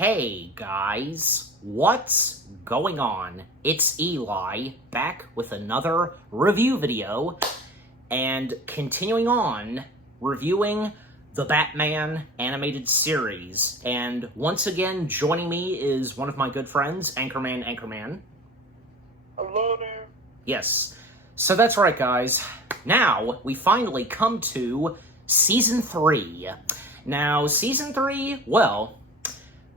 Hey guys, what's going on? It's Eli, back with another review video, and continuing on, reviewing the Batman animated series. And once again, joining me is one of my good friends, Anchorman. Hello there. Yes. So that's right, guys. Now, we finally come to Season 3. Now, Season 3, well,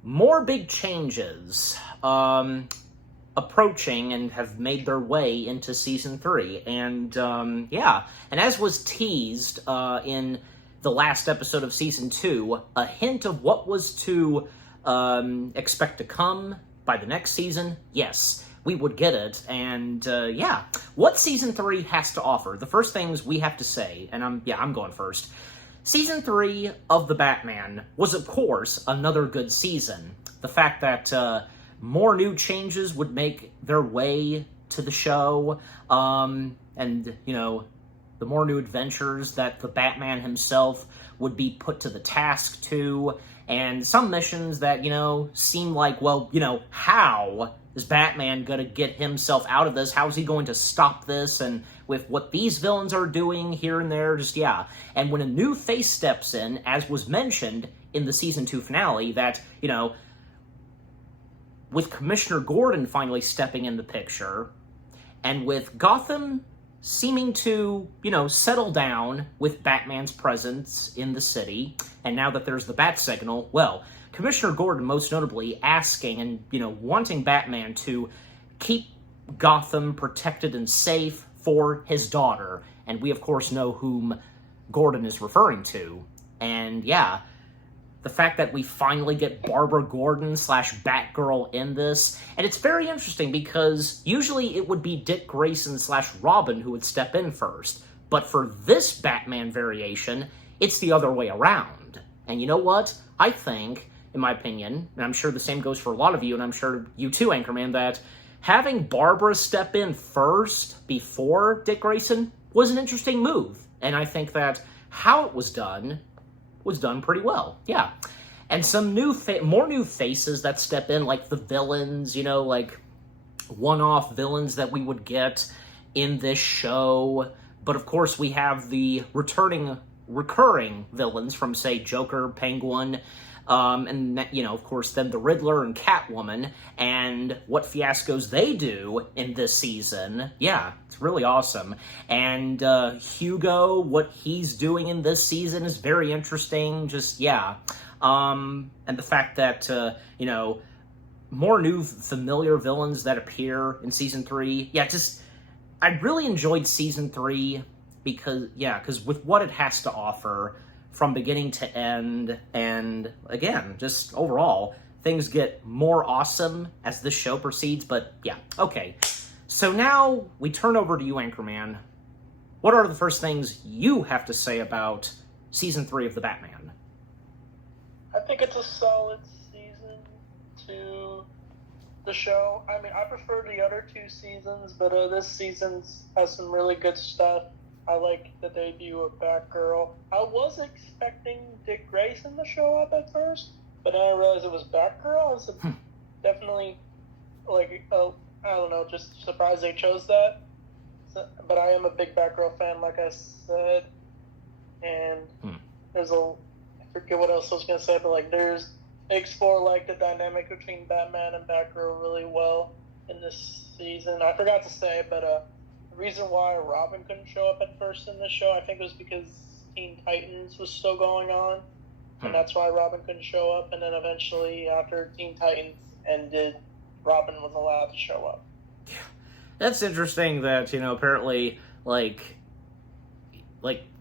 more big changes approaching and have made their way into Season 3. And, yeah. And as was teased in the last episode of Season 2, a hint of what was to expect to come by the next season, yes, we would get it. And, yeah, what Season 3 has to offer, the first things we have to say, and I'm going first. Season 3 of The Batman was, of course, another good season. The fact that more new changes would make their way to the show, and, you know, the more new adventures that the Batman himself would be put to the task to, and some missions that, you know, seem like, well, you know, how is Batman going to get himself out of this? How is he going to stop this? And with what these villains are doing here and there, just, yeah. And when a new face steps in, as was mentioned in the Season 2 finale, that, you know, with Commissioner Gordon finally stepping in the picture, and with Gotham seeming to, you know, settle down with Batman's presence in the city, and now that there's the Bat Signal, well, Commissioner Gordon most notably asking and, you know, wanting Batman to keep Gotham protected and safe for his daughter. And we, of course, know whom Gordon is referring to. And, yeah, the fact that we finally get Barbara Gordon / Batgirl in this. And it's very interesting because usually it would be Dick Grayson / Robin who would step in first. But for this Batman variation, it's the other way around. And you know what? I think, in my opinion, and I'm sure the same goes for a lot of you, and I'm sure you too, Anchorman, that having Barbara step in first before Dick Grayson was an interesting move. And I think that how it was done pretty well. Yeah. And some more new faces that step in, like the villains, you know, like one-off villains that we would get in this show. But of course we have the recurring villains from, say, Joker, Penguin, and, you know, of course, then the Riddler and Catwoman, and what fiascos they do in this season. Yeah, it's really awesome. And Hugo, what he's doing in this season is very interesting. Just, yeah. And the fact that, you know, more new familiar villains that appear in Season 3. Yeah, just, I really enjoyed Season 3 because with what it has to offer from beginning to end, and again, just overall, things get more awesome as this show proceeds, but yeah, okay. So now, we turn over to you, Anchorman. What are the first things you have to say about Season 3 of The Batman? I think it's a solid season to the show. I mean, I prefer the other two seasons, but this season has some really good stuff. I like the debut of Batgirl. I was expecting Dick Grayson to show up at first, but then I realized it was Batgirl. I was definitely, like, I don't know, just surprised they chose that. So, but I am a big Batgirl fan, like I said. And there's I forget what else I was going to say, but, like, they explore, like, the dynamic between Batman and Batgirl really well in this season. I forgot to say, but, the reason why Robin couldn't show up at first in the show, I think, was because Teen Titans was still going on, and that's why Robin couldn't show up. And then eventually, after Teen Titans ended, Robin was allowed to show up. Yeah, that's interesting. That, you know, apparently, like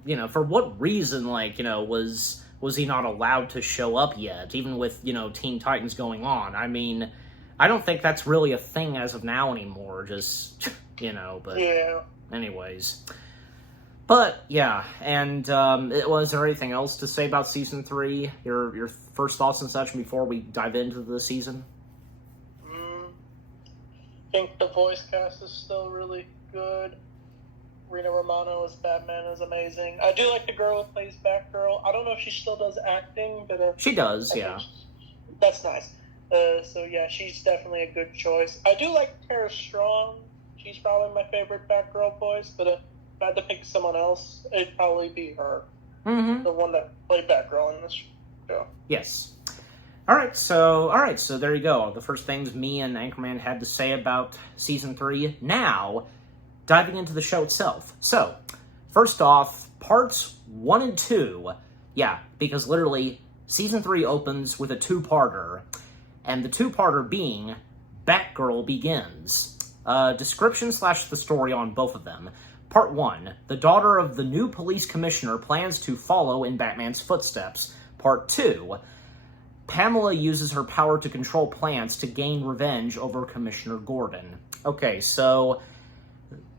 you know, for what reason, like, you know, was he not allowed to show up yet, even with, you know, Teen Titans going on? I mean, I don't think that's really a thing as of now anymore. Just, you know, but yeah. Anyways. But, yeah, and was there anything else to say about Season 3? Your first thoughts and such before we dive into the season? I think the voice cast is still really good. Rita Romano as Batman is amazing. I do like the girl who plays Batgirl. I don't know if she still does acting, but... she does, yeah. That's nice. So yeah, she's definitely a good choice. I do like Tara Strong. She's probably my favorite Batgirl voice, but if I had to pick someone else, it'd probably be her, Mm-hmm. the one that played Batgirl in this show. Yes. All right, so there you go. The first things me and Anchorman had to say about season 3. Now, diving into the show itself. So, first off, parts 1 and 2. Yeah, because literally, season 3 opens with a two-parter, and the two-parter being Batgirl Begins. Description / the story on both of them. Part 1. The daughter of the new police commissioner plans to follow in Batman's footsteps. Part 2. Pamela uses her power to control plants to gain revenge over Commissioner Gordon. Okay, so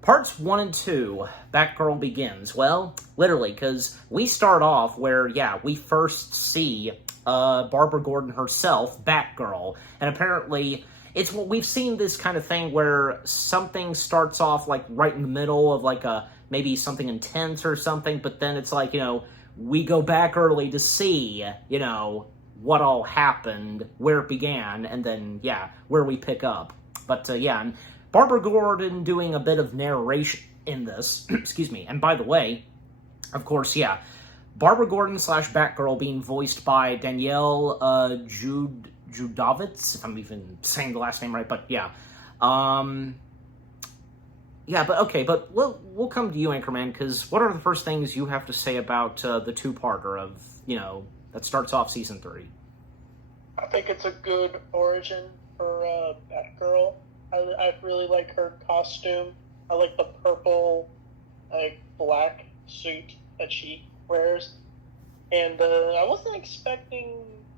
parts 1 and 2, Batgirl Begins. Well, literally, because we start off where, yeah, we first see Barbara Gordon herself, Batgirl, and apparently we've seen this kind of thing where something starts off like right in the middle of like maybe something intense or something, but then it's like, we go back early to see, what all happened, where it began, and then, yeah, where we pick up. But, yeah, and Barbara Gordon doing a bit of narration in this, excuse me, and by the way, of course, yeah, Barbara Gordon / Batgirl being voiced by Danielle Judovitz, if I'm even saying the last name right, but yeah. Yeah, but okay, but we'll come to you, Anchorman, because what are the first things you have to say about the two-parter of, that starts off season 3? I think it's a good origin for Batgirl. I really like her costume. I like the purple, black suit that she wears. And I wasn't expecting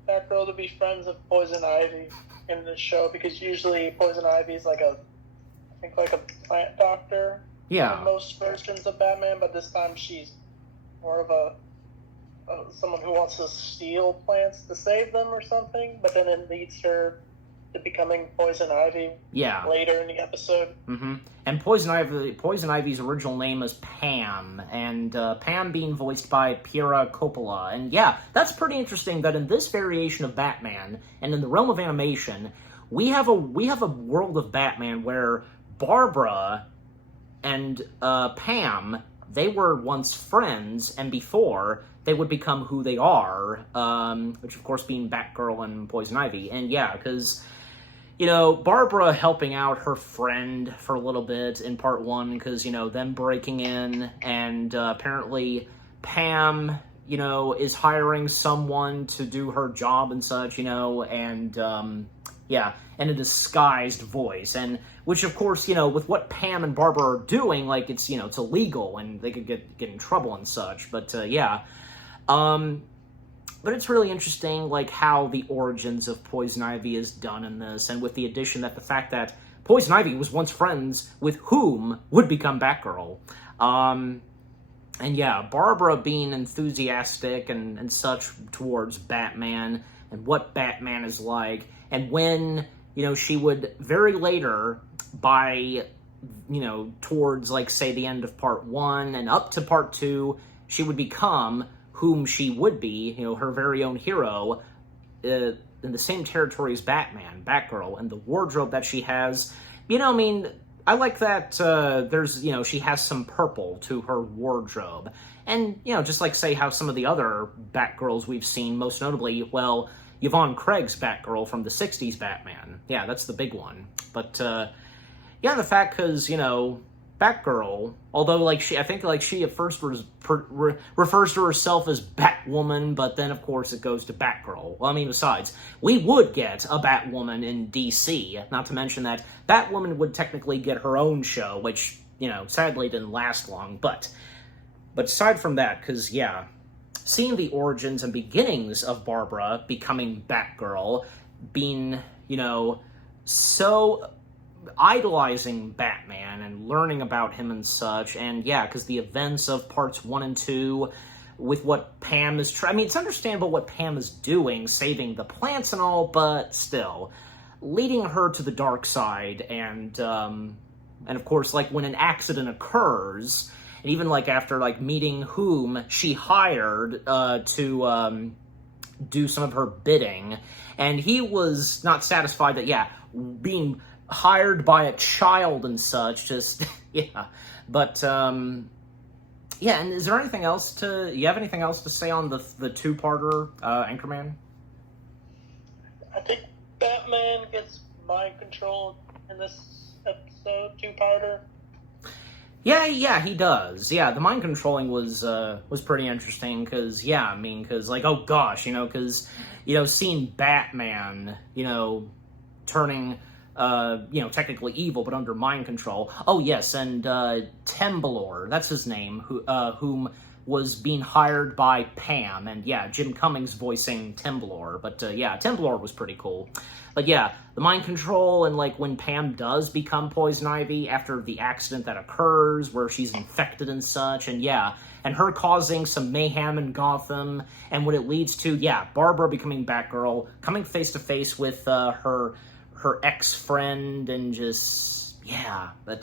Batgirl to be friends with Poison Ivy in this show, because usually Poison Ivy is like a plant doctor Yeah. in most versions of Batman, but this time she's more of someone who wants to steal plants to save them or something, but then it leads her to becoming Poison Ivy later in the episode. Mm-hmm. And Poison Ivy's original name is Pam, and Pam being voiced by Piera Coppola. And yeah, that's pretty interesting that in this variation of Batman, and in the realm of animation, we have a world of Batman where Barbara and Pam, they were once friends, and before they would become who they are, which of course being Batgirl and Poison Ivy. And yeah, because, Barbara helping out her friend for a little bit in part 1, because, them breaking in, and apparently Pam, is hiring someone to do her job and such, and, yeah, and a disguised voice, and which, of course, with what Pam and Barbara are doing, like, it's, it's illegal, and they could get in trouble and such, but, yeah. But it's really interesting, like, how the origins of Poison Ivy is done in this, and with the addition that the fact that Poison Ivy was once friends with whom would become Batgirl. And yeah, Barbara being enthusiastic and such towards Batman, and what Batman is like, and when, she would very later, by, towards, like, say, the end of part 1 and up to part 2, she would become whom she would be, her very own hero, in the same territory as Batman, Batgirl, and the wardrobe that she has. I like that there's, she has some purple to her wardrobe. And, just like, say, how some of the other Batgirls we've seen, most notably, well, Yvonne Craig's Batgirl from the 60s Batman. Yeah, that's the big one. But, yeah, the fact, because, Batgirl, although, like, I think she at first refers to herself as Batwoman, but then, of course, it goes to Batgirl. Well, besides, we would get a Batwoman in DC, not to mention that Batwoman would technically get her own show, which, sadly didn't last long, but aside from that, because, yeah, seeing the origins and beginnings of Barbara becoming Batgirl, being, so idolizing Batman and learning about him and such, and yeah, because the events of parts 1 and 2 with what Pam is it's understandable what Pam is doing, saving the plants and all, but still, leading her to the dark side, and of course, like, when an accident occurs, and even, like, after, like, meeting whom she hired to do some of her bidding, and he was not satisfied that, yeah, being hired by a child and such, just, yeah. But, yeah, and is there anything else you have anything else to say on the two-parter, Anchorman? I think Batman gets mind control in this episode, two-parter. Yeah, he does. Yeah, the mind controlling was pretty interesting because like, oh gosh, because seeing Batman, turning technically evil but under mind control. Oh yes, and Temblor, that's his name, whom was being hired by Pam, and yeah, Jim Cummings voicing Temblor. But yeah, Temblor was pretty cool. But yeah, the mind control, and like when Pam does become Poison Ivy after the accident that occurs where she's infected and such, and yeah, and her causing some mayhem in Gotham, and what it leads to, yeah, Barbara becoming Batgirl, coming face to face with her ex-friend, and just, yeah, but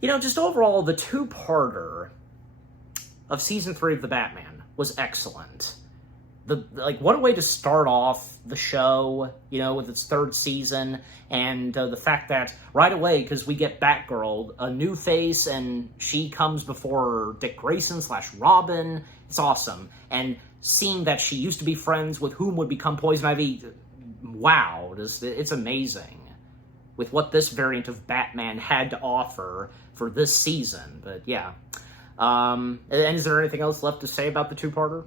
just overall, the two-parter of season 3 of The Batman was excellent. What a way to start off the show, with its third season, and the fact that right away, because we get Batgirl, a new face, and she comes before Dick Grayson / Robin. It's awesome. And seeing that she used to be friends with whom would become Poison Ivy, wow, it's amazing with what this variant of Batman had to offer for this season. But yeah. And is there anything else left to say about the two-parter?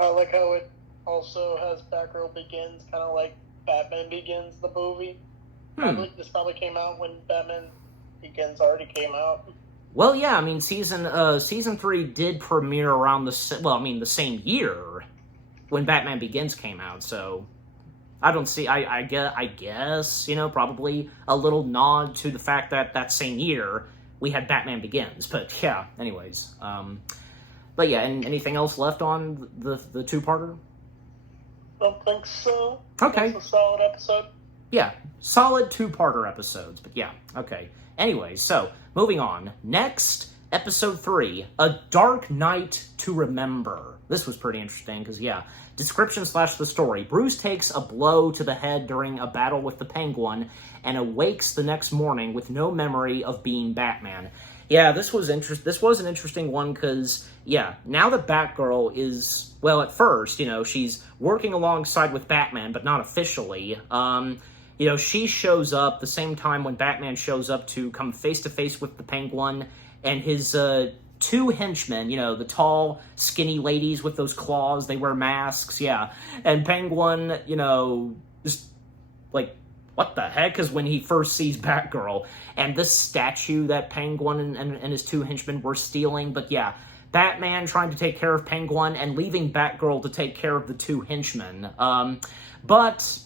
I like how it also has Batgirl Begins, kind of like Batman Begins, the movie. This probably came out when Batman Begins already came out. Well, yeah, I mean, season 3 did premiere around the same year when Batman Begins came out, so I don't see, I guess, probably a little nod to the fact that same year we had Batman Begins, but yeah, anyways, but yeah, and anything else left on the two-parter? Don't think so. Okay. It's a solid episode. Yeah, solid two-parter episodes, but yeah, okay. Anyway, so, moving on. Next, episode 3, A Dark Night to Remember. This was pretty interesting, because yeah, description / the story. Bruce takes a blow to the head during a battle with the Penguin, and awakes the next morning with no memory of being Batman. Yeah, this was an interesting one, because, yeah, now that Batgirl is, well, at first, she's working alongside with Batman, but not officially. She shows up the same time when Batman shows up to come face-to-face with the Penguin, and his, two henchmen, the tall, skinny ladies with those claws, they wear masks, yeah. And Penguin, just, like, what the heck? Because when he first sees Batgirl, and this statue that Penguin and his two henchmen were stealing, but yeah, Batman trying to take care of Penguin and leaving Batgirl to take care of the two henchmen. But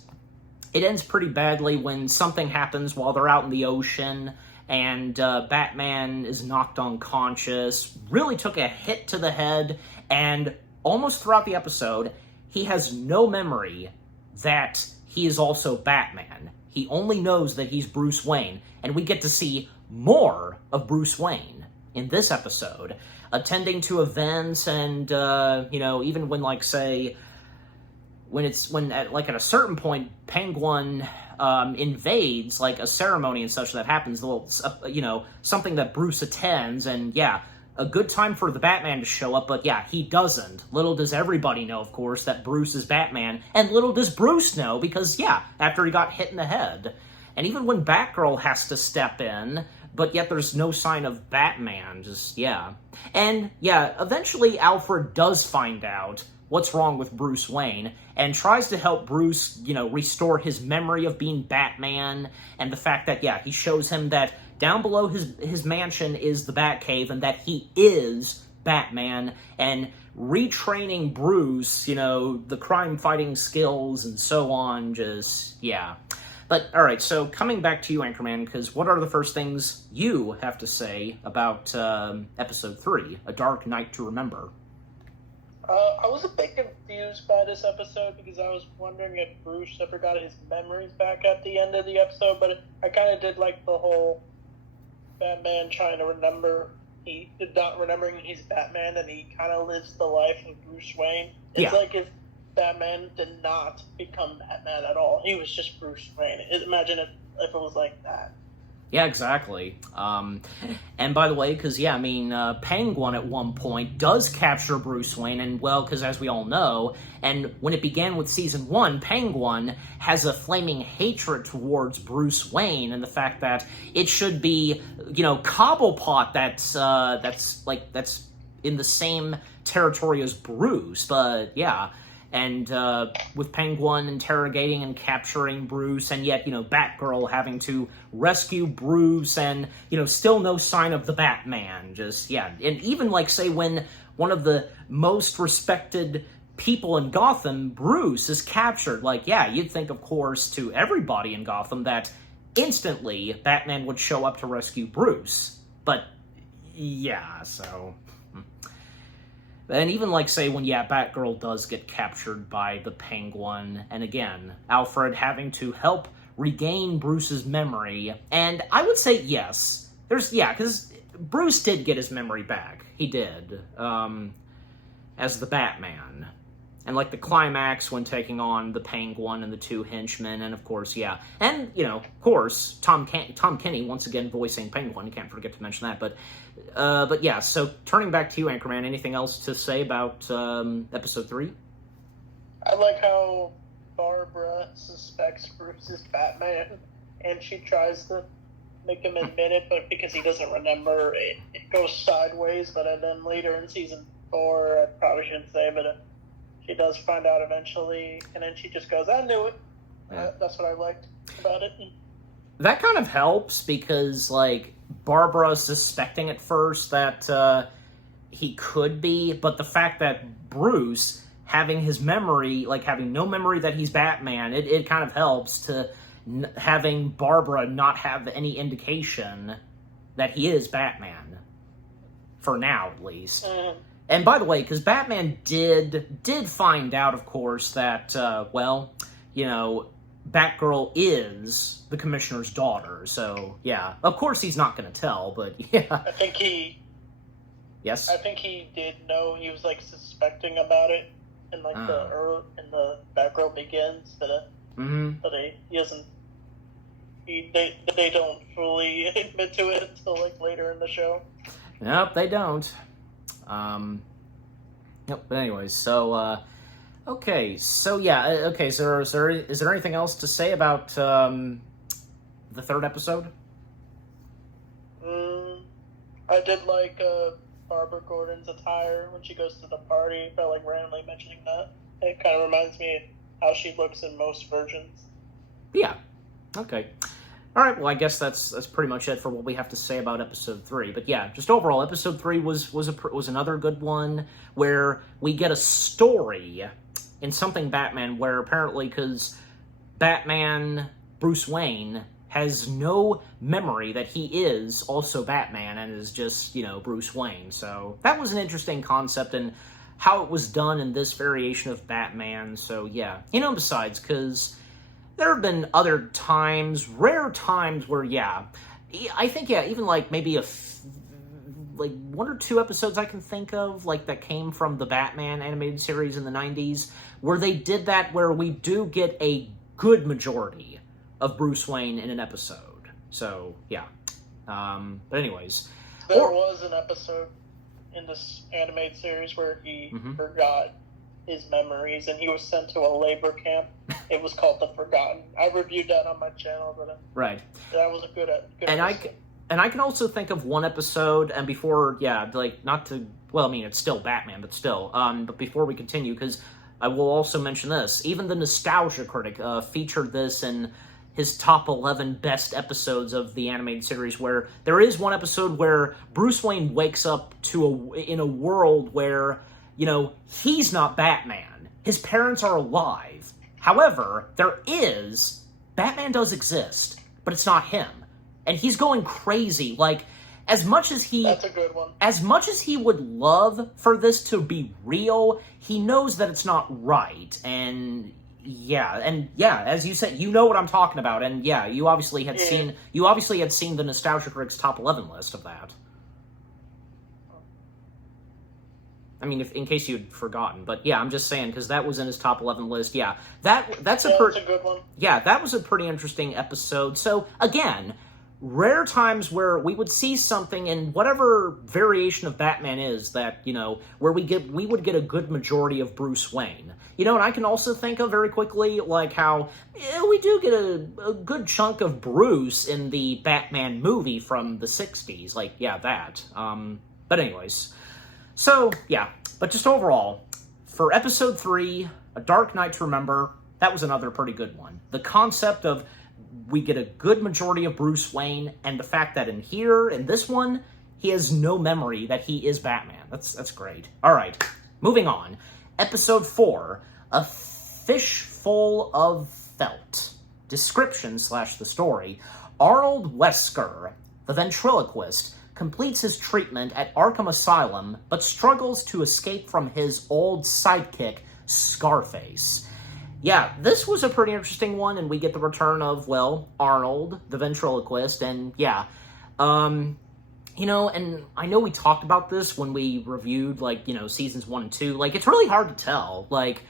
it ends pretty badly when something happens while they're out in the ocean, and Batman is knocked unconscious, really took a hit to the head, and almost throughout the episode, he has no memory that he is also Batman. He only knows that he's Bruce Wayne, and we get to see more of Bruce Wayne in this episode, attending to events, and, even when, like, say, when at a certain point, Penguin invades, like, a ceremony and such that happens, something that Bruce attends, and yeah, a good time for the Batman to show up, but yeah, he doesn't. Little does everybody know, of course, that Bruce is Batman, and little does Bruce know, because yeah, after he got hit in the head. And even when Batgirl has to step in, but yet there's no sign of Batman, just, yeah. And yeah, eventually Alfred does find out what's wrong with Bruce Wayne, and tries to help Bruce, restore his memory of being Batman, and the fact that, yeah, he shows him that down below his mansion is the Batcave, and that he is Batman, and retraining Bruce, the crime-fighting skills and so on, just, yeah. But, alright, so coming back to you, Anchorman, because what are the first things you have to say about Episode 3, A Dark Night to Remember? I was a bit confused by this episode, because I was wondering if Bruce ever got his memories back at the end of the episode, but I kind of did like the whole Batman trying to remember he not remembering he's Batman, and he kind of lives the life of Bruce Wayne. It's Yeah. like if Batman did not become Batman at all. He was just Bruce Wayne. Imagine if it was like that. Yeah, exactly. And by the way, because, yeah, I mean, Penguin at one point does capture Bruce Wayne, and, well, because as we all know, and when it began with Season 1, Penguin has a flaming hatred towards Bruce Wayne, and the fact that it should be, Cobblepot that's in the same territory as Bruce, but, yeah. And with Penguin interrogating and capturing Bruce, and yet, Batgirl having to rescue Bruce, and, still no sign of the Batman. Just, yeah. And even, say, when one of the most respected people in Gotham, Bruce, is captured, you'd think, of course, to everybody in Gotham that instantly Batman would show up to rescue Bruce. But, yeah, so... And even, say, when, Batgirl does get captured by the Penguin, and again, Alfred having to help regain Bruce's memory, and I would say yes. Because Bruce did get his memory back. He did, as the Batman. And, the climax when taking on the Penguin and the two henchmen, and, of course, And, of course, Tom Kenny, once again, voicing Penguin. You can't forget to mention that, But yeah, so turning back to you, Anchorman, anything else to say about Episode 3? I like how Barbara suspects Bruce is Batman, and she tries to make him admit it, but because he doesn't remember, it goes sideways. But then later in Season 4, I probably shouldn't say, but she does find out eventually, and then she just goes, I knew it. Yeah. That's what I liked about it. That kind of helps because, Barbara suspecting at first that he could be, but the fact that Bruce having his memory, having no memory that he's Batman, it kind of helps to having Barbara not have any indication that he is Batman. For now, at least. Mm. And by the way, because Batman did find out, of course, that, Batgirl is the Commissioner's daughter, so, yeah. Of course he's not going to tell, but, yeah. I think he did know. He was, suspecting about it in, the Batgirl Begins, but he doesn't... They don't fully admit to it until, later in the show. Nope, they don't. But anyways, so, okay, so is there anything else to say about, the third episode? I did like, Barbara Gordon's attire when she goes to the party. I felt like randomly mentioning that. It kind of reminds me of how she looks in most versions. Yeah, okay. All right, well, I guess that's pretty much it for what we have to say about Episode 3. But yeah, just overall, Episode 3 was another good one where we get a story in something Batman where apparently, because Batman, Bruce Wayne, has no memory that he is also Batman and is just, Bruce Wayne. So that was an interesting concept and how it was done in this variation of Batman. So yeah, besides, because... there have been other times, rare times, where, I think, even, maybe one or two episodes I can think of, that came from the Batman animated series in the 90s, where they did that, where we do get a good majority of Bruce Wayne in an episode. So, yeah. But anyways. There was an episode in this animated series where he forgot his memories, and he was sent to a labor camp. It was called The Forgotten. I reviewed that on my channel, but right. That was a good and episode. I can also think of one episode, and before, not to, well, I mean, it's still Batman, but still, but before we continue, because I will also mention this, even the Nostalgia Critic featured this in his top 11 best episodes of the animated series, where there is one episode where Bruce Wayne wakes up in a world where, he's not Batman. His parents are alive. However, Batman does exist, but it's not him. And he's going crazy. As much as That's a good one. As much as he would love for this to be real, he knows that it's not right. And as you said, you know what I'm talking about. And you obviously had seen the Nostalgia Critic's top 11 list of that. I mean, if in case you'd forgotten, but yeah, I'm just saying because that was in his top 11 list. Yeah, that's that's a good one. Yeah, that was a pretty interesting episode. So again, rare times where we would see something in whatever variation of Batman is that, you know, where we would get a good majority of Bruce Wayne. You know, and I can also think of very quickly, like, how we do get a good chunk of Bruce in the Batman movie from the 60s. Like, yeah, that. But anyways. So, yeah. But just overall, for Episode 3, A Dark Knight to Remember, that was another pretty good one. The concept of we get a good majority of Bruce Wayne, and the fact that in this one, he has no memory that he is Batman. That's great. All right, moving on. Episode 4, A Fishful of Felt. Description / the story. Arnold Wesker, the ventriloquist, completes his treatment at Arkham Asylum, but struggles to escape from his old sidekick, Scarface. Yeah, this was a pretty interesting one, and we get the return of, well, Arnold, the ventriloquist, and yeah. You know, and I know we talked about this when we reviewed, like, you know, seasons 1 and 2. Like, it's really hard to tell, like,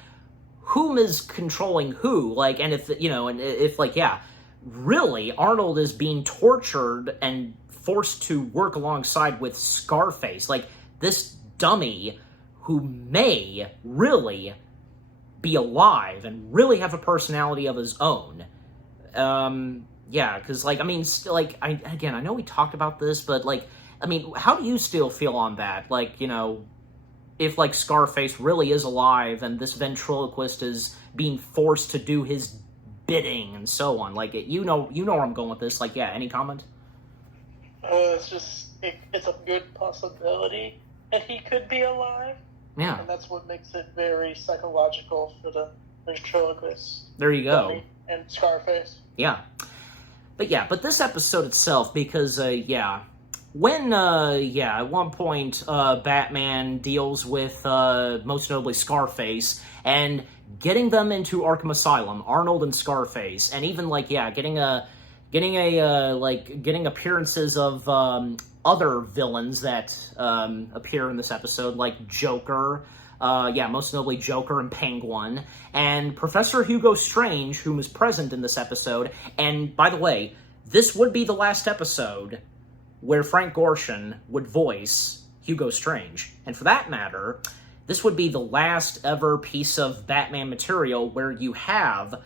whom is controlling who, like, and if, you know, and if, like, yeah, really, Arnold is being tortured and forced to work alongside with Scarface, like, this dummy who may really be alive and really have a personality of his own. Yeah, because, like, I mean, like, I know we talked about this, but, like, I mean, how do you still feel on that? Like, you know, if, like, Scarface really is alive and this ventriloquist is being forced to do his bidding and so on, like, you know where I'm going with this. Like, yeah, any comment? It's a good possibility that he could be alive. Yeah. And that's what makes it very psychological for the ventriloquist. There you go. And Scarface. Yeah. But this episode itself, because, when, at one point, Batman deals with, most notably Scarface, and getting them into Arkham Asylum, Arnold and Scarface, and even, like, yeah, getting appearances of, other villains that, appear in this episode, like Joker, most notably Joker and Penguin, and Professor Hugo Strange, whom is present in this episode. And, by the way, this would be the last episode where Frank Gorshin would voice Hugo Strange. And for that matter, this would be the last ever piece of Batman material where you have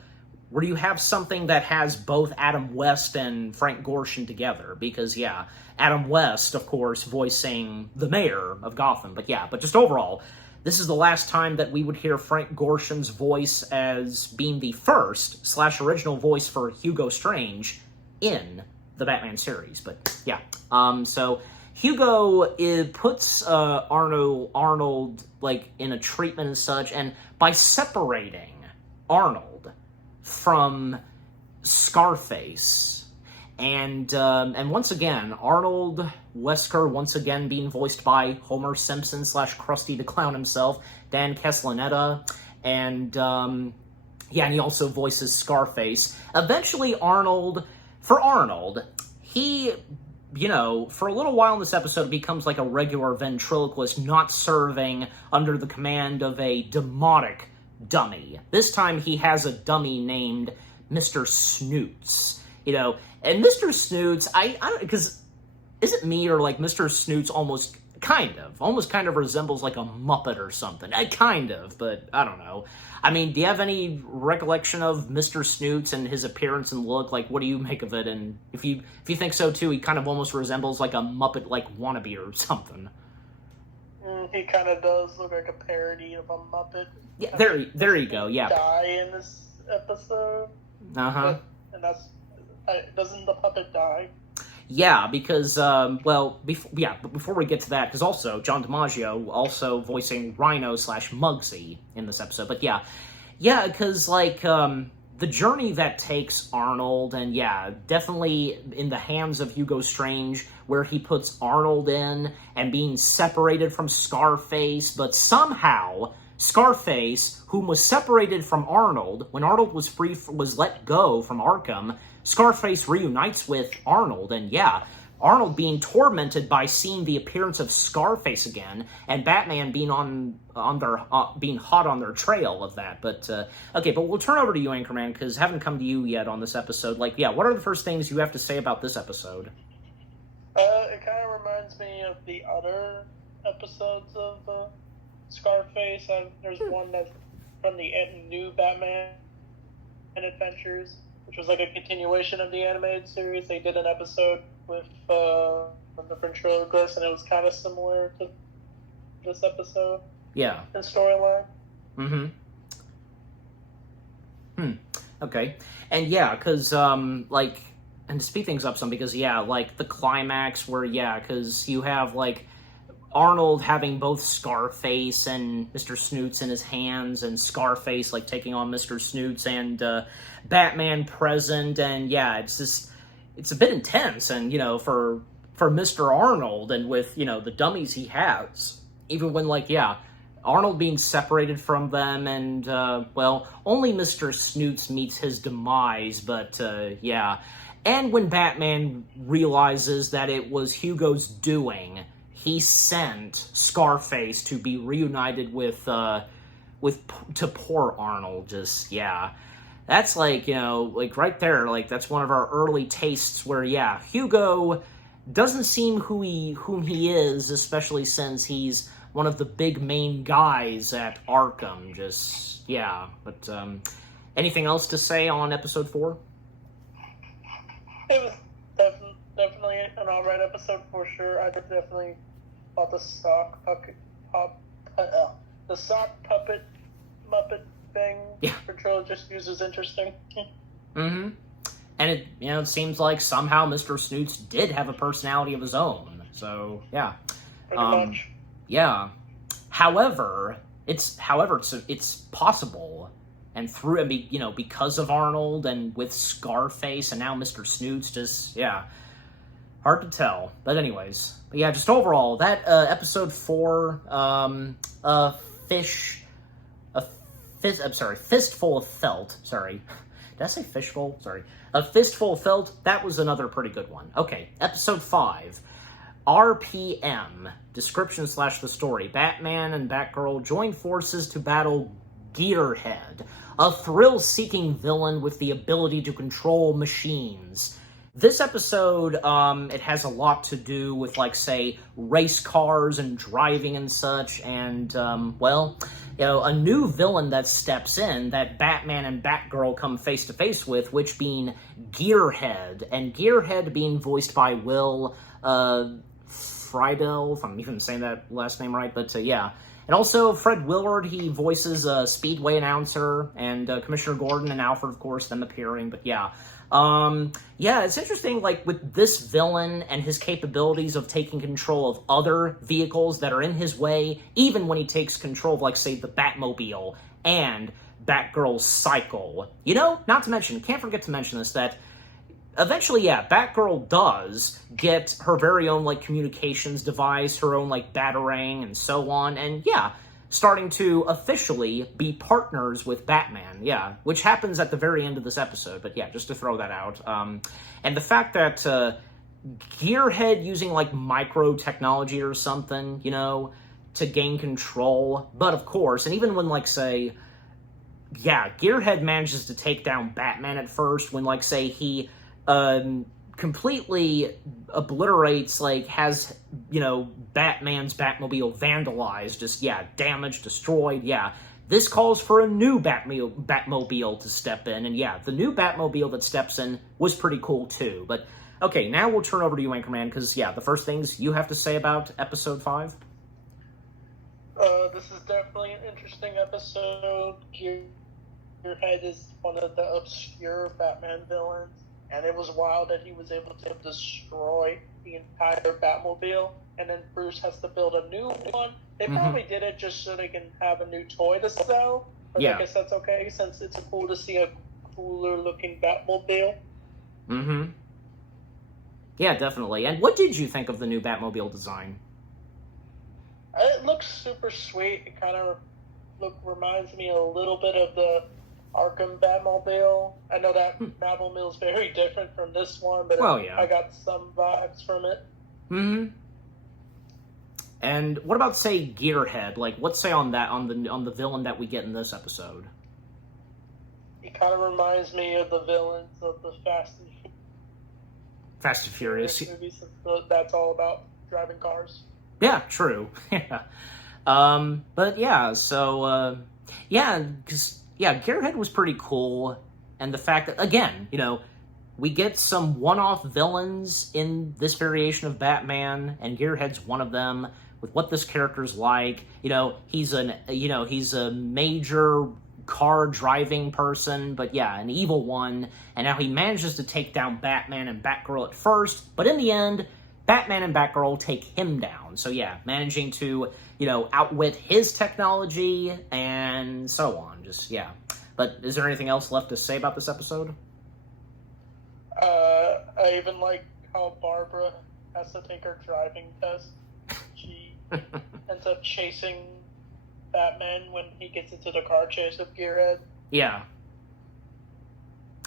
something that has both Adam West and Frank Gorshin together. Because, yeah, Adam West, of course, voicing the mayor of Gotham. But just overall, this is the last time that we would hear Frank Gorshin's voice as being the first / original voice for Hugo Strange in the Batman series. But yeah, so Hugo puts Arnold like in a treatment and such, and by separating Arnold from Scarface, and once again Arnold Wesker once again being voiced by Homer Simpson / Krusty the Clown himself, Dan Castellaneta, and and he also voices Scarface. Eventually Arnold, he, you know, for a little while in this episode becomes like a regular ventriloquist, not serving under the command of a demotic dummy. This time he has a dummy named Mr. Snoots, you know, and Mr. Snoots, I don't, because is it me or like Mr. Snoots almost kind of resembles like a Muppet or something. Kind of, but I don't know. I mean, do you have any recollection of Mr. Snoots and his appearance and look? Like, what do you make of it? And if you think so too, he kind of almost resembles like a Muppet like wannabe or something. He kind of does look like a parody of a Muppet. Yeah, there you go. Yeah. Die in this episode. And that's doesn't the puppet die? Yeah, because, before we get to that, because also, John DiMaggio also voicing Rhino / Muggsy in this episode, but yeah, because, like, the journey that takes Arnold, and yeah, definitely in the hands of Hugo Strange, where he puts Arnold in, and being separated from Scarface, but somehow, Scarface, whom was separated from Arnold, when Arnold was let go from Arkham, Scarface reunites with Arnold, and yeah, Arnold being tormented by seeing the appearance of Scarface again, and Batman being being hot on their trail of that. But okay, but we'll turn over to you, Anchorman, because I haven't come to you yet on this episode. Like, yeah, what are the first things you have to say about this episode? It kind of reminds me of the other episodes of Scarface. There's one that's from the new Batman Adventures, which was like a continuation of the animated series. They did an episode with the ventriloquist, and it was kind of similar to this episode. Yeah. In storyline. Okay. And yeah, because, like, and to speed things up some, because, yeah, like, the climax where, yeah, because you have, like, Arnold having both Scarface and Mr. Snoots in his hands, and Scarface, like, taking on Mr. Snoots, and Batman present, and, yeah, it's just, it's a bit intense, and, you know, for Mr. Arnold, and with, you know, the dummies he has, even when, like, yeah, Arnold being separated from them, and, well, only Mr. Snoots meets his demise, but, yeah, and when Batman realizes that it was Hugo's doing, he sent Scarface to be reunited to poor Arnold. Just, yeah. That's like, you know, like right there, like that's one of our early tastes where, yeah, Hugo doesn't seem whom he is, especially since he's one of the big main guys at Arkham. Just, yeah. But, anything else to say on episode 4? It was definitely an alright episode for sure. I definitely thought the sock puppet Muppet thing ventriloquist uses interesting. And it, you know, it seems like somehow Mr. Snoots did have a personality of his own. So yeah, Pretty much. Yeah. However, it's possible, and through, I mean, you know, because of Arnold and with Scarface and now Mr. Snoots, just, yeah, hard to tell. But anyways, but yeah, just overall, that episode 4, Fistful of Felt. Sorry, did I say fishbowl? Sorry, a Fistful of Felt. That was another pretty good one. Okay, episode 5. RPM, description / the story. Batman and Batgirl join forces to battle Gearhead, a thrill-seeking villain with the ability to control machines. This episode, it has a lot to do with, like, say, race cars and driving and such, and, well, you know, a new villain that steps in that Batman and Batgirl come face-to-face with, which being Gearhead, and Gearhead being voiced by Will, Friedel, if I'm even saying that last name right, but yeah. And also Fred Willard, he voices a Speedway announcer, and Commissioner Gordon and Alfred, of course, them appearing, but yeah. Yeah, it's interesting, like, with this villain and his capabilities of taking control of other vehicles that are in his way, even when he takes control of, like, say, the Batmobile and Batgirl's cycle. You know, not to mention, can't forget to mention this, that eventually, yeah, Batgirl does get her very own, like, communications device, her own, like, Batarang and so on, and yeah, starting to officially be partners with Batman, yeah, which happens at the very end of this episode, but yeah, just to throw that out. And the fact that Gearhead using, like, micro-technology or something, you know, to gain control, but of course, and even when, like, say, yeah, Gearhead manages to take down Batman at first, when, like, say, he completely obliterates, like, has, you know, Batman's Batmobile vandalized, just, yeah, damaged, destroyed, yeah. This calls for a new Batmobile to step in, and yeah, the new Batmobile that steps in was pretty cool too. But, okay, now we'll turn over to you, Anchorman, because, yeah, the first things you have to say about episode 5? This is definitely an interesting episode. Gearhead is one of the obscure Batman villains. And it was wild that he was able to destroy the entire Batmobile, and then Bruce has to build a new one. They probably did it just so they can have a new toy to sell, but I guess that's okay, since it's cool to see a cooler-looking Batmobile. Yeah, definitely. And what did you think of the new Batmobile design? It looks super sweet. It kind of reminds me a little bit of the Arkham Batmobile. I know that Batmobile is very different from this one, but Well, yeah. I got some vibes from it. Mm-hmm. And what about, say, Gearhead? Like, what's say on that, on the villain that we get in this episode? He kind of reminds me of the villains of the Fast and Furious movies. That's all about driving cars. Yeah, true. Yeah. But yeah, so, because, Gearhead was pretty cool, and the fact that, again, we get some one-off villains in this variation of Batman, and Gearhead's one of them, with what this character's like. He's a major car driving person, but an evil one, and now he manages to take down Batman and Batgirl at first, but in the end, Batman and Batgirl take him down. So managing to, outwit his technology and so on. But is there anything else left to say about this episode? I even like how Barbara has to take her driving test. She ends up chasing Batman when he gets into the car chase with Gearhead. Yeah.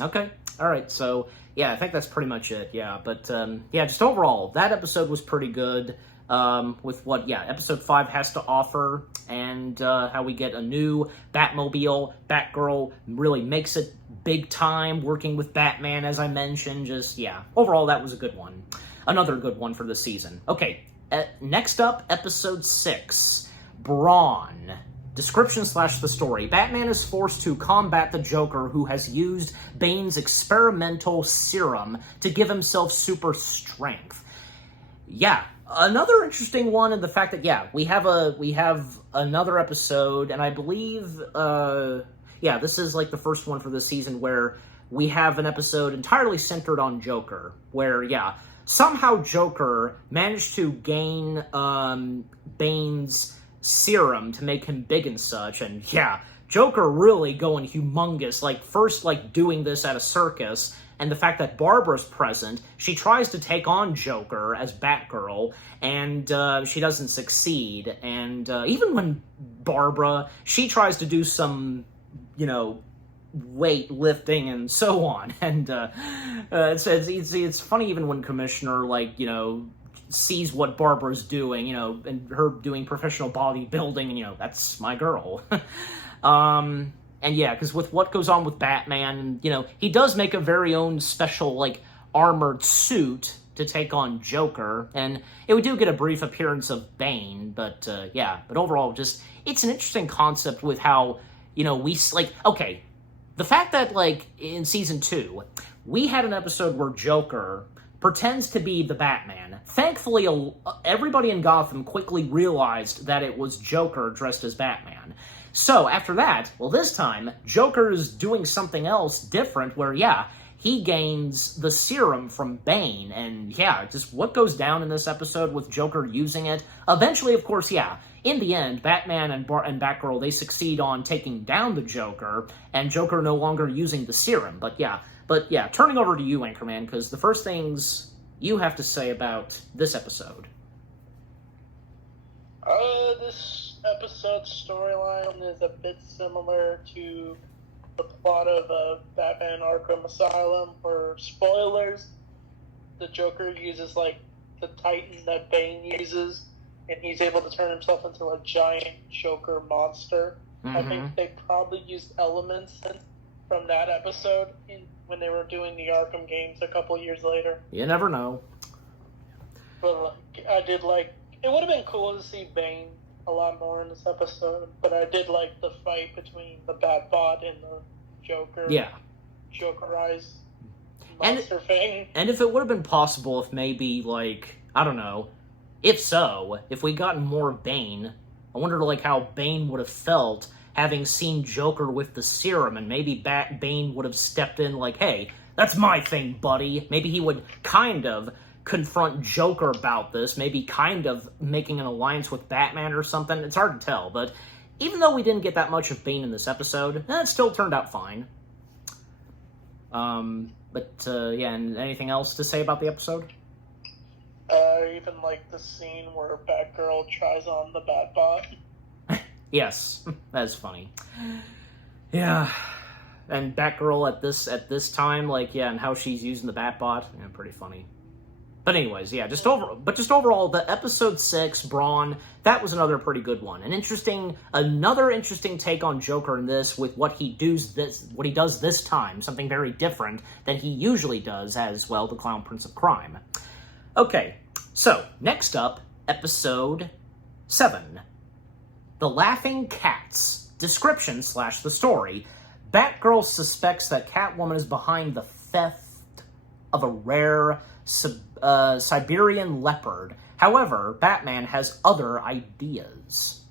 Okay. All right. So, I think that's pretty much it. Yeah. But, just overall, that episode was pretty good with what, episode 5 has to offer, and how we get a new Batmobile. Batgirl really makes it big time working with Batman, as I mentioned. Overall, that was a good one. Another good one for the season. Okay. Next up, episode 6. Brawn. Description / the story. Batman is forced to combat the Joker, who has used Bane's experimental serum to give himself super strength. Yeah, another interesting one in the fact that, we have another episode, and I believe, this is like the first one for this season where we have an episode entirely centered on Joker, where, somehow Joker managed to gain, Bane's serum to make him big and such, and Joker really going humongous, first doing this at a circus, and the fact that Barbara's present, she tries to take on Joker as Batgirl, and she doesn't succeed, and even when Barbara, she tries to do some, weight lifting and so on, and it's funny even when Commissioner, sees what Barbara's doing, and her doing professional bodybuilding, and, that's my girl. And because with what goes on with Batman, he does make a very own special, armored suit to take on Joker, and we do get a brief appearance of Bane, but overall, it's an interesting concept with how, the fact that, in Season 2, we had an episode where Joker pretends to be the Batman. Thankfully, everybody in Gotham quickly realized that it was Joker dressed as Batman. So, after that, this time, Joker is doing something else different where, he gains the serum from Bane, and just what goes down in this episode with Joker using it. Eventually, of course, in the end, Batman and Batgirl, they succeed on taking down the Joker, and Joker no longer using the serum, But turning over to you, Anchorman, because the first things you have to say about this episode. This episode's storyline is a bit similar to the plot of Batman Arkham Asylum, where, spoilers, the Joker uses, the Titan that Bane uses, and he's able to turn himself into a giant Joker monster. Mm-hmm. I think they probably used elements from that episode when they were doing the Arkham games a couple years later. You never know. But I did it would have been cool to see Bane a lot more in this episode, but I did like the fight between the Batbot and the Joker. Yeah. Jokerized monster thing. And if it would have been possible if maybe, I don't know, if we'd gotten more of Bane, I wonder, how Bane would have felt having seen Joker with the serum, and maybe Bane would have stepped in hey, that's my thing, buddy. Maybe he would kind of confront Joker about this, maybe kind of making an alliance with Batman or something. It's hard to tell, but even though we didn't get that much of Bane in this episode, it still turned out fine. And anything else to say about the episode? I even like the scene where Batgirl tries on the Batbot. Yes, that's funny. Yeah. and Batgirl at this time, like, yeah, and how she's using the Batbot, yeah, pretty funny. But anyways, yeah, just overall, the episode 6, Brawn, that was another pretty good one. Another interesting take on Joker in this, with what he does this time, something very different than he usually does as, well, the Clown Prince of Crime. Okay, so, next up, episode 7. The Laughing Cats. Description / the story. Batgirl suspects that Catwoman is behind the theft of a rare Siberian leopard. However, Batman has other ideas.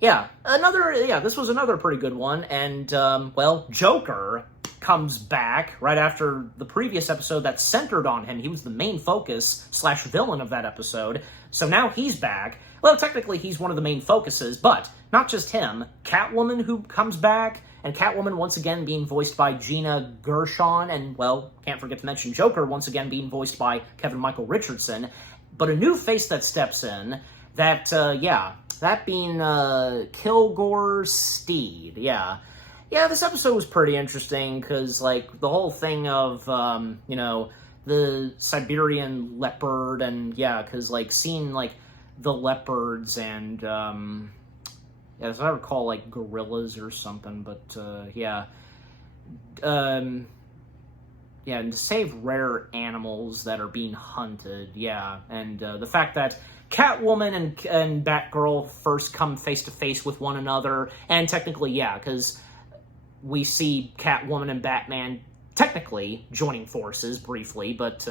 This was another pretty good one, and, Joker comes back right after the previous episode that centered on him. He was the main focus / villain of that episode, so now he's back. Well, technically he's one of the main focuses, but not just him. Catwoman, who comes back, and Catwoman once again being voiced by Gina Gershon, and, well, can't forget to mention Joker once again being voiced by Kevin Michael Richardson. But a new face that steps in, that being Kilgore Steed, Yeah, this episode was pretty interesting, because, like, the whole thing of, the Siberian leopard, and, because, like, seeing, like, the leopards and, as I recall, like, gorillas or something, but, and to save rare animals that are being hunted, and the fact that Catwoman and Batgirl first come face-to-face with one another, and technically, because we see Catwoman and Batman technically joining forces briefly, but,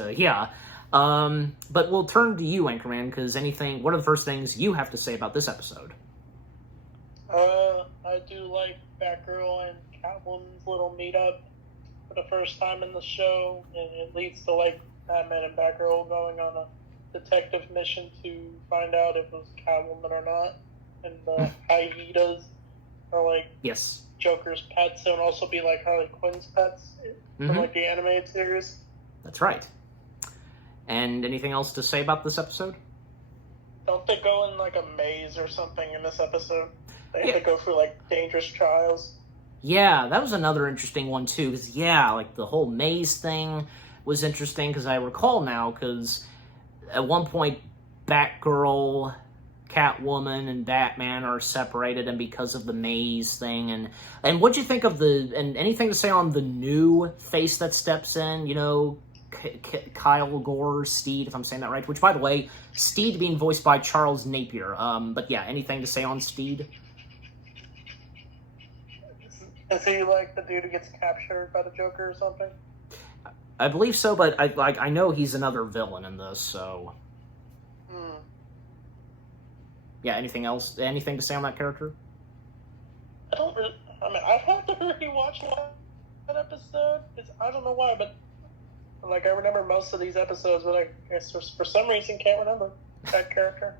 but we'll turn to you, Anchorman, because what are the first things you have to say about this episode? I do like Batgirl and Catwoman's little meetup for the first time in the show, and it leads to, like, Batman and Batgirl going on a detective mission to find out if it was Catwoman or not, and the hyenas are, like, yes, Joker's pets, and also be, like, Harley Quinn's pets from, like, the animated series. That's right. And anything else to say about this episode? Don't they go in, like, a maze or something in this episode? They have to go through, like, dangerous trials. Yeah, that was another interesting one, too, because, like, the whole maze thing was interesting, because I recall now, because at one point, Batgirl, Catwoman, and Batman are separated, and because of the maze thing, and what'd you think of and anything to say on the new face that steps in, Kyle Gore Steed, if I'm saying that right, which, by the way, Steed being voiced by Charles Napier, but anything to say on Steed? Is he, like, the dude who gets captured by the Joker or something? I believe so, but I know he's another villain in this, so... Yeah, anything else? Anything to say on that character? I've had to rewatch that episode, because I don't know why, but, like, I remember most of these episodes, but I guess for some reason can't remember that character.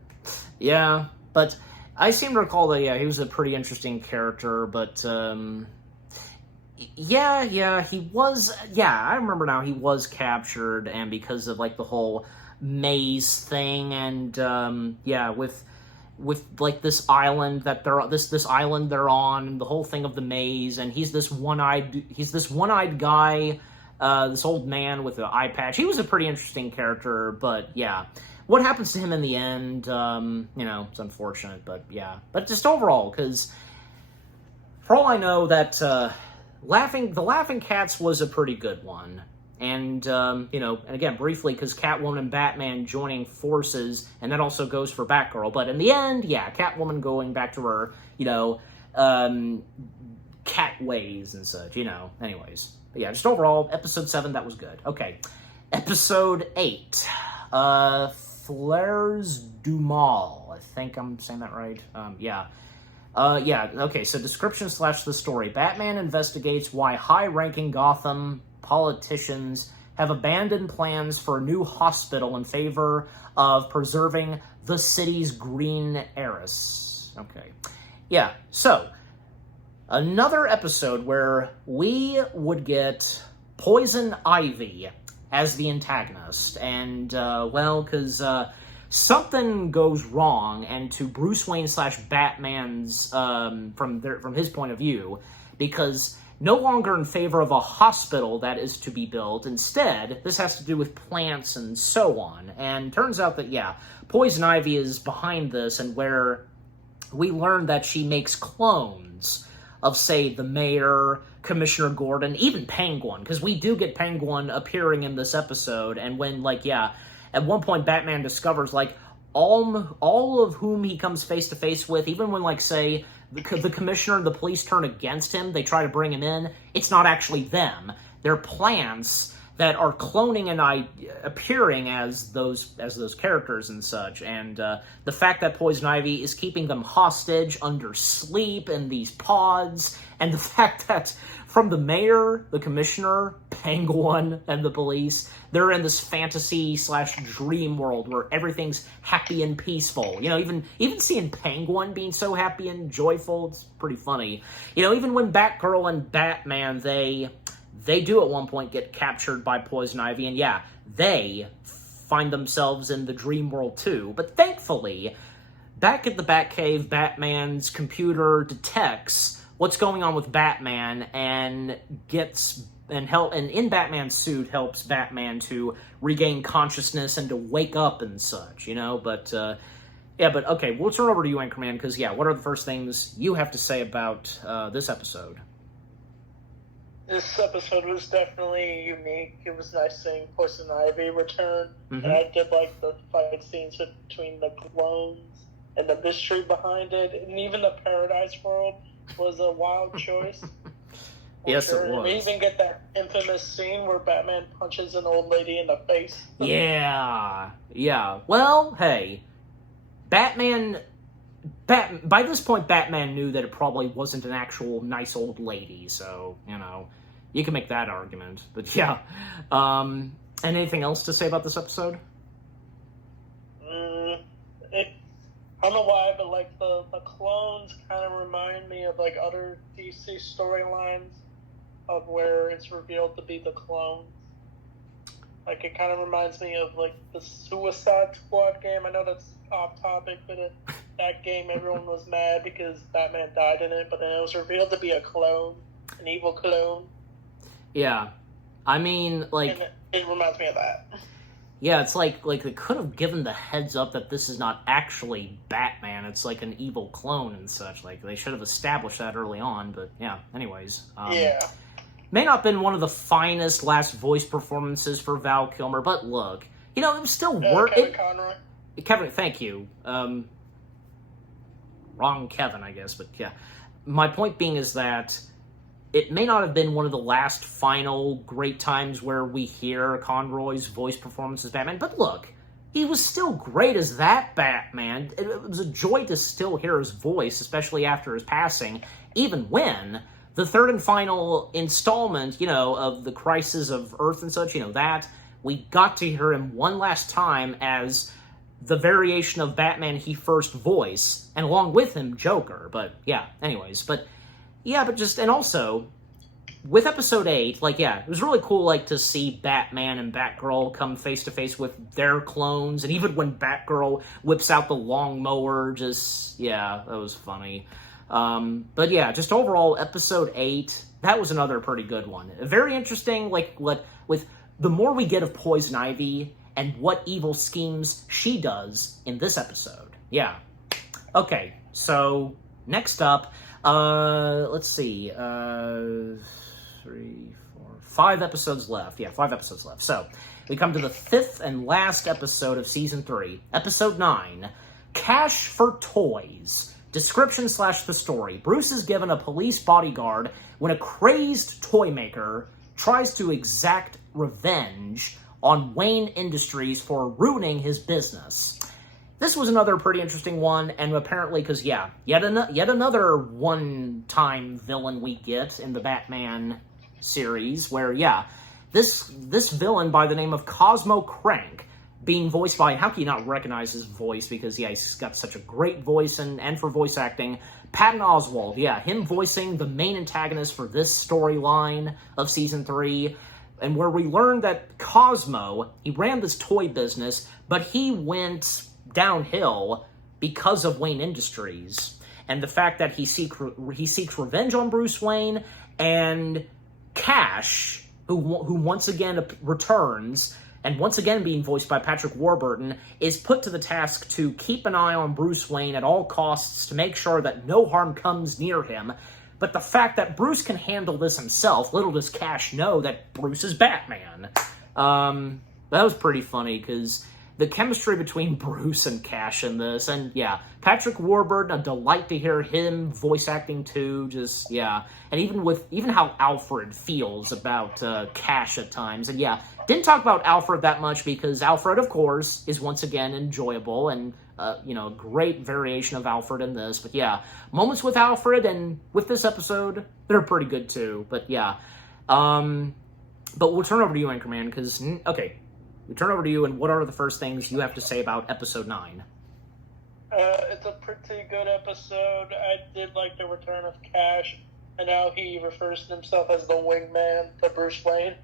Yeah, but I seem to recall that, he was a pretty interesting character, but, he was, I remember now, he was captured, and because of, like, the whole maze thing, and, with like this island that this island they're on, and the whole thing of the maze, and he's this one-eyed guy, this old man with an eye patch. He was a pretty interesting character, but what happens to him in the end, it's unfortunate, but just overall, because for all I know, that the Laughing Cats was a pretty good one. And, and again, briefly, because Catwoman and Batman joining forces, and that also goes for Batgirl. But in the end, Catwoman going back to her, cat ways and such, Anyways. But just overall, episode 7, that was good. Okay. Episode 8. Flares du Mal. I think I'm saying that right. Okay, so description / the story. Batman investigates why high-ranking Gotham politicians have abandoned plans for a new hospital in favor of preserving the city's green heiress. Okay. So, another episode where we would get Poison Ivy as the antagonist. And, because something goes wrong, and to Bruce Wayne / Batman's, from his point of view, because no longer in favor of a hospital that is to be built. Instead, this has to do with plants and so on. And turns out that, yeah, Poison Ivy is behind this, and where we learn that she makes clones of, say, the mayor, Commissioner Gordon, even Penguin, because we do get Penguin appearing in this episode, and when, like, yeah, at one point Batman discovers, like, all of whom he comes face-to-face with, even when, like, say, the commissioner and the police turn against him, they try to bring him in, it's not actually them. They're plants that are cloning and appearing as those characters and such. And the fact that Poison Ivy is keeping them hostage under sleep in these pods, and the fact that from the mayor, the commissioner, Penguin, and the police, they're in this fantasy/dream world where everything's happy and peaceful. You know, even seeing Penguin being so happy and joyful, it's pretty funny. You know, even when Batgirl and Batman, they do at one point get captured by Poison Ivy, and yeah, they find themselves in the dream world too. But thankfully, back at the Batcave, Batman's computer detects what's going on with Batman and in Batman's suit helps Batman to regain consciousness and to wake up and such, you know? But, yeah, but okay, we'll turn over to you, Anchorman, because, yeah, what are the first things you have to say about this episode? This episode was definitely unique. It was nice seeing Poison Ivy return, and I did like the fight scenes between the clones and the mystery behind it, and even the Paradise World was a wild choice. Yes, it was. We even get that infamous scene where Batman punches an old lady in the face. Yeah. Well, hey, by this point, Batman knew that it probably wasn't an actual nice old lady, so, you know, you can make that argument. But yeah. And anything else to say about this episode? I don't know why, but like the clones kind of remind me of like other DC storylines of where it's revealed to be the clones. Like it kind of reminds me of like the Suicide Squad game. I know that's off topic, but that game everyone was mad because Batman died in it, but then it was revealed to be a clone, an evil clone. Yeah, I mean, like, and it reminds me of that. Yeah, it's like they could have given the heads up that this is not actually Batman. It's like an evil clone and such. Like, they should have established that early on, but yeah, anyways. Yeah. May not have been one of the finest last voice performances for Val Kilmer, but look, you know, it was still worth Kevin Conroy. Kevin, thank you. Wrong Kevin, I guess, but yeah. My point being is that it may not have been one of the last final great times where we hear Conroy's voice performance as Batman, but look, he was still great as that Batman. It was a joy to still hear his voice, especially after his passing, even when the third and final installment, you know, of the Crisis of Earth and such, you know, that, we got to hear him one last time as the variation of Batman he first voiced, and along with him, Joker. But yeah, anyways, but yeah, but just, and also, with episode 8, like, yeah, it was really cool, like, to see Batman and Batgirl come face-to-face with their clones, and even when Batgirl whips out the lawnmower, just, yeah, that was funny. But yeah, just overall, episode 8, that was another pretty good one. Very interesting, like, with the more we get of Poison Ivy, and what evil schemes she does in this episode. Yeah. Okay, so, next up, let's see, 3, 4, 5 episodes left. Yeah, 5 episodes left. So, we come to the 5th and last episode of Season 3, Episode 9, Cash for Toys. Description / the story. Bruce is given a police bodyguard when a crazed toy maker tries to exact revenge on Wayne Industries for ruining his business. This was another pretty interesting one, and apparently, because, yeah, yet another one-time villain we get in the Batman series, where, yeah, this villain by the name of Cosmo Crank, being voiced by, how can you not recognize his voice, because, yeah, he's got such a great voice, and for voice acting, Patton Oswalt, yeah, him voicing the main antagonist for this storyline of Season 3, and where we learned that Cosmo, he ran this toy business, but he went downhill because of Wayne Industries, and the fact that he seeks revenge on Bruce Wayne, and Cash, who once again returns, and once again being voiced by Patrick Warburton, is put to the task to keep an eye on Bruce Wayne at all costs to make sure that no harm comes near him. But the fact that Bruce can handle this himself, little does Cash know that Bruce is Batman. That was pretty funny, because the chemistry between Bruce and Cash in this, and yeah, Patrick Warburton, a delight to hear him voice acting too, just, yeah. And even how Alfred feels about Cash at times, and yeah, didn't talk about Alfred that much, because Alfred, of course, is once again enjoyable, and, great variation of Alfred in this, but yeah, moments with Alfred, and with this episode, they're pretty good too, but yeah. But we'll turn over to you, Anchorman, because, okay, we turn over to you, and what are the first things you have to say about Episode 9? It's a pretty good episode. I did like the return of Cash, and now he refers to himself as the wingman to Bruce Wayne.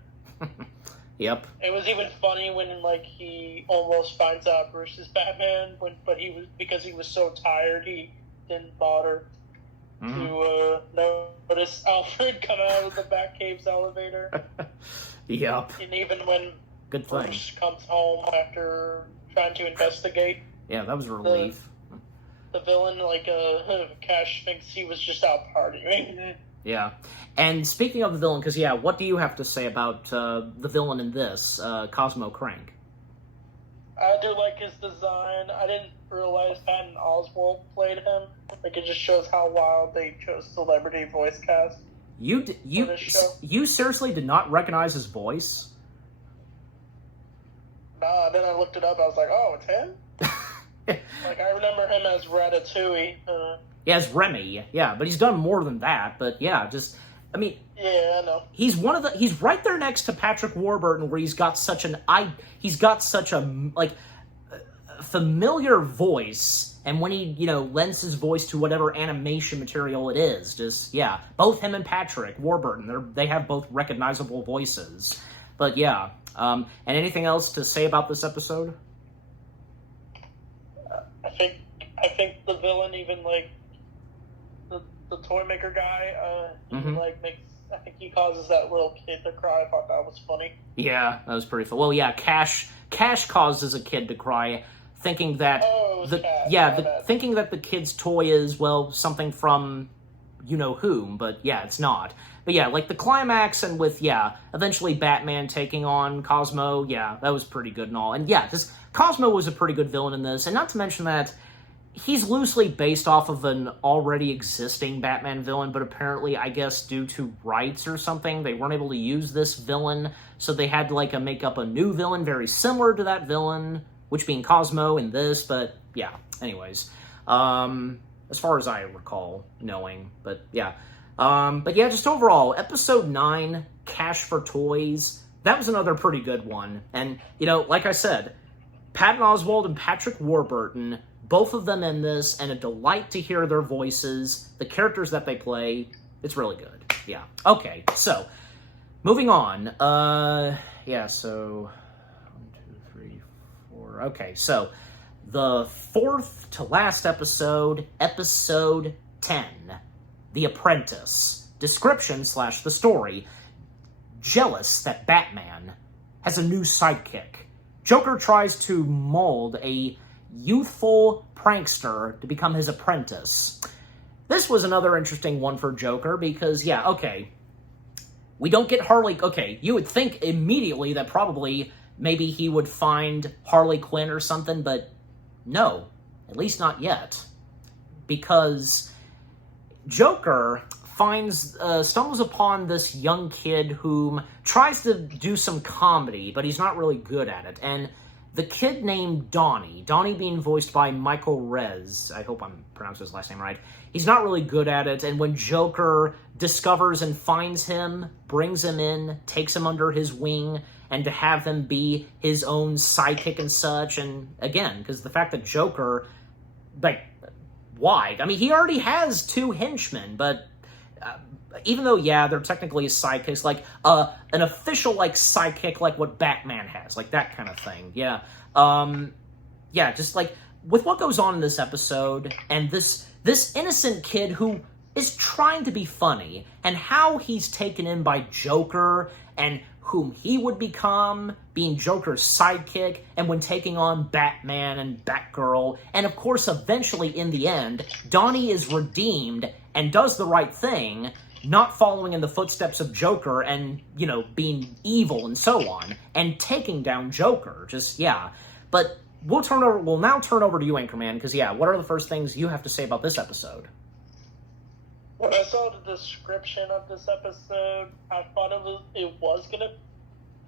Yep. It was even funny when, he almost finds out Bruce is Batman, because he was so tired, he didn't bother to notice Alfred come out of the Batcave's elevator. Yep. And even when good thing. Bruce comes home after trying to investigate. Yeah, that was a relief. The villain, Cash thinks he was just out partying. Yeah. And speaking of the villain, because, yeah, what do you have to say about the villain in this, Cosmo Crank? I do like his design. I didn't realize Patton Oswalt played him. It just shows how wild they chose celebrity voice cast. You seriously did not recognize his voice? Nah, then I looked it up. I was like, oh, it's him? I remember him as Ratatouille. Yeah, as Remy. Yeah, but he's done more than that. But yeah, yeah, I know. He's right there next to Patrick Warburton, where he's got such a familiar voice, and when he, lends his voice to whatever animation material it is, just, yeah, both him and Patrick Warburton, they have both recognizable voices. But yeah, and anything else to say about this episode? I think the villain, even the toy maker guy, makes. I think he causes that little kid to cry. I thought that was funny. Yeah, that was pretty fun. Well, yeah, Cash causes a kid to cry, thinking that thinking that the kid's toy is, well, something from you know whom, but yeah, it's not. But yeah, the climax, and with, eventually Batman taking on Cosmo, yeah, that was pretty good and all. And yeah, Cosmo was a pretty good villain in this, and not to mention that he's loosely based off of an already existing Batman villain, but apparently, I guess, due to rights or something, they weren't able to use this villain, so they had to, make up a new villain very similar to that villain, which being Cosmo in this, but yeah, anyways. As far as I recall knowing, but yeah. Just overall, Episode 9, Cash for Toys, that was another pretty good one. And, like I said, Patton Oswalt and Patrick Warburton, both of them in this, and a delight to hear their voices, the characters that they play, it's really good. Yeah. Okay, so, moving on. So, 1, 2, 3, 4. Okay, so, the fourth to last episode, Episode 10. The Apprentice. Description / the story. Jealous that Batman has a new sidekick. Joker tries to mold a youthful prankster to become his apprentice. This was another interesting one for Joker because, we don't get Harley... Okay, you would think immediately that probably maybe he would find Harley Quinn or something, but no, at least not yet. Because Joker stumbles upon this young kid whom tries to do some comedy, but he's not really good at it. And the kid named Donnie being voiced by Michael Rez, I hope I'm pronouncing his last name right, he's not really good at it, and when Joker discovers and finds him, brings him in, takes him under his wing, and to have him be his own sidekick and such, and again, because the fact that Joker, why? I mean, he already has 2 henchmen, but even though, they're technically his sidekicks, an official, sidekick like what Batman has, that kind of thing, just, with what goes on in this episode, and this innocent kid who is trying to be funny, and how he's taken in by Joker, and whom he would become, being Joker's sidekick, and when taking on Batman and Batgirl, and of course, eventually, in the end, Donnie is redeemed and does the right thing, not following in the footsteps of Joker and, being evil and so on, and taking down Joker. But we'll now turn over to you, Anchorman, because, what are the first things you have to say about this episode? When I saw the description of this episode, I thought it was going to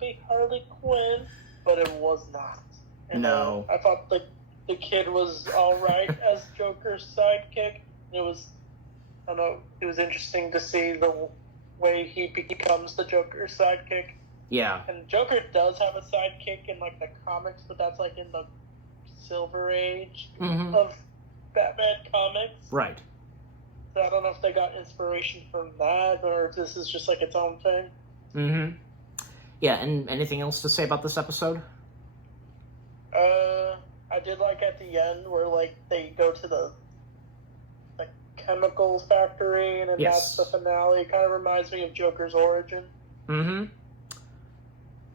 be Harley Quinn, but it was not. And, No. I thought the kid was alright as Joker's sidekick. It was interesting to see the way he becomes the Joker's sidekick. Yeah. And Joker does have a sidekick in, the comics, but that's, in the Silver Age of Batman comics. Right. So I don't know if they got inspiration from that, or if this is just, its own thing. Mm-hmm. Yeah, and anything else to say about this episode? I did like at the end where, they go to the chemical factory, and then Yes. that's the finale. It kind of reminds me of Joker's origin. Mm-hmm.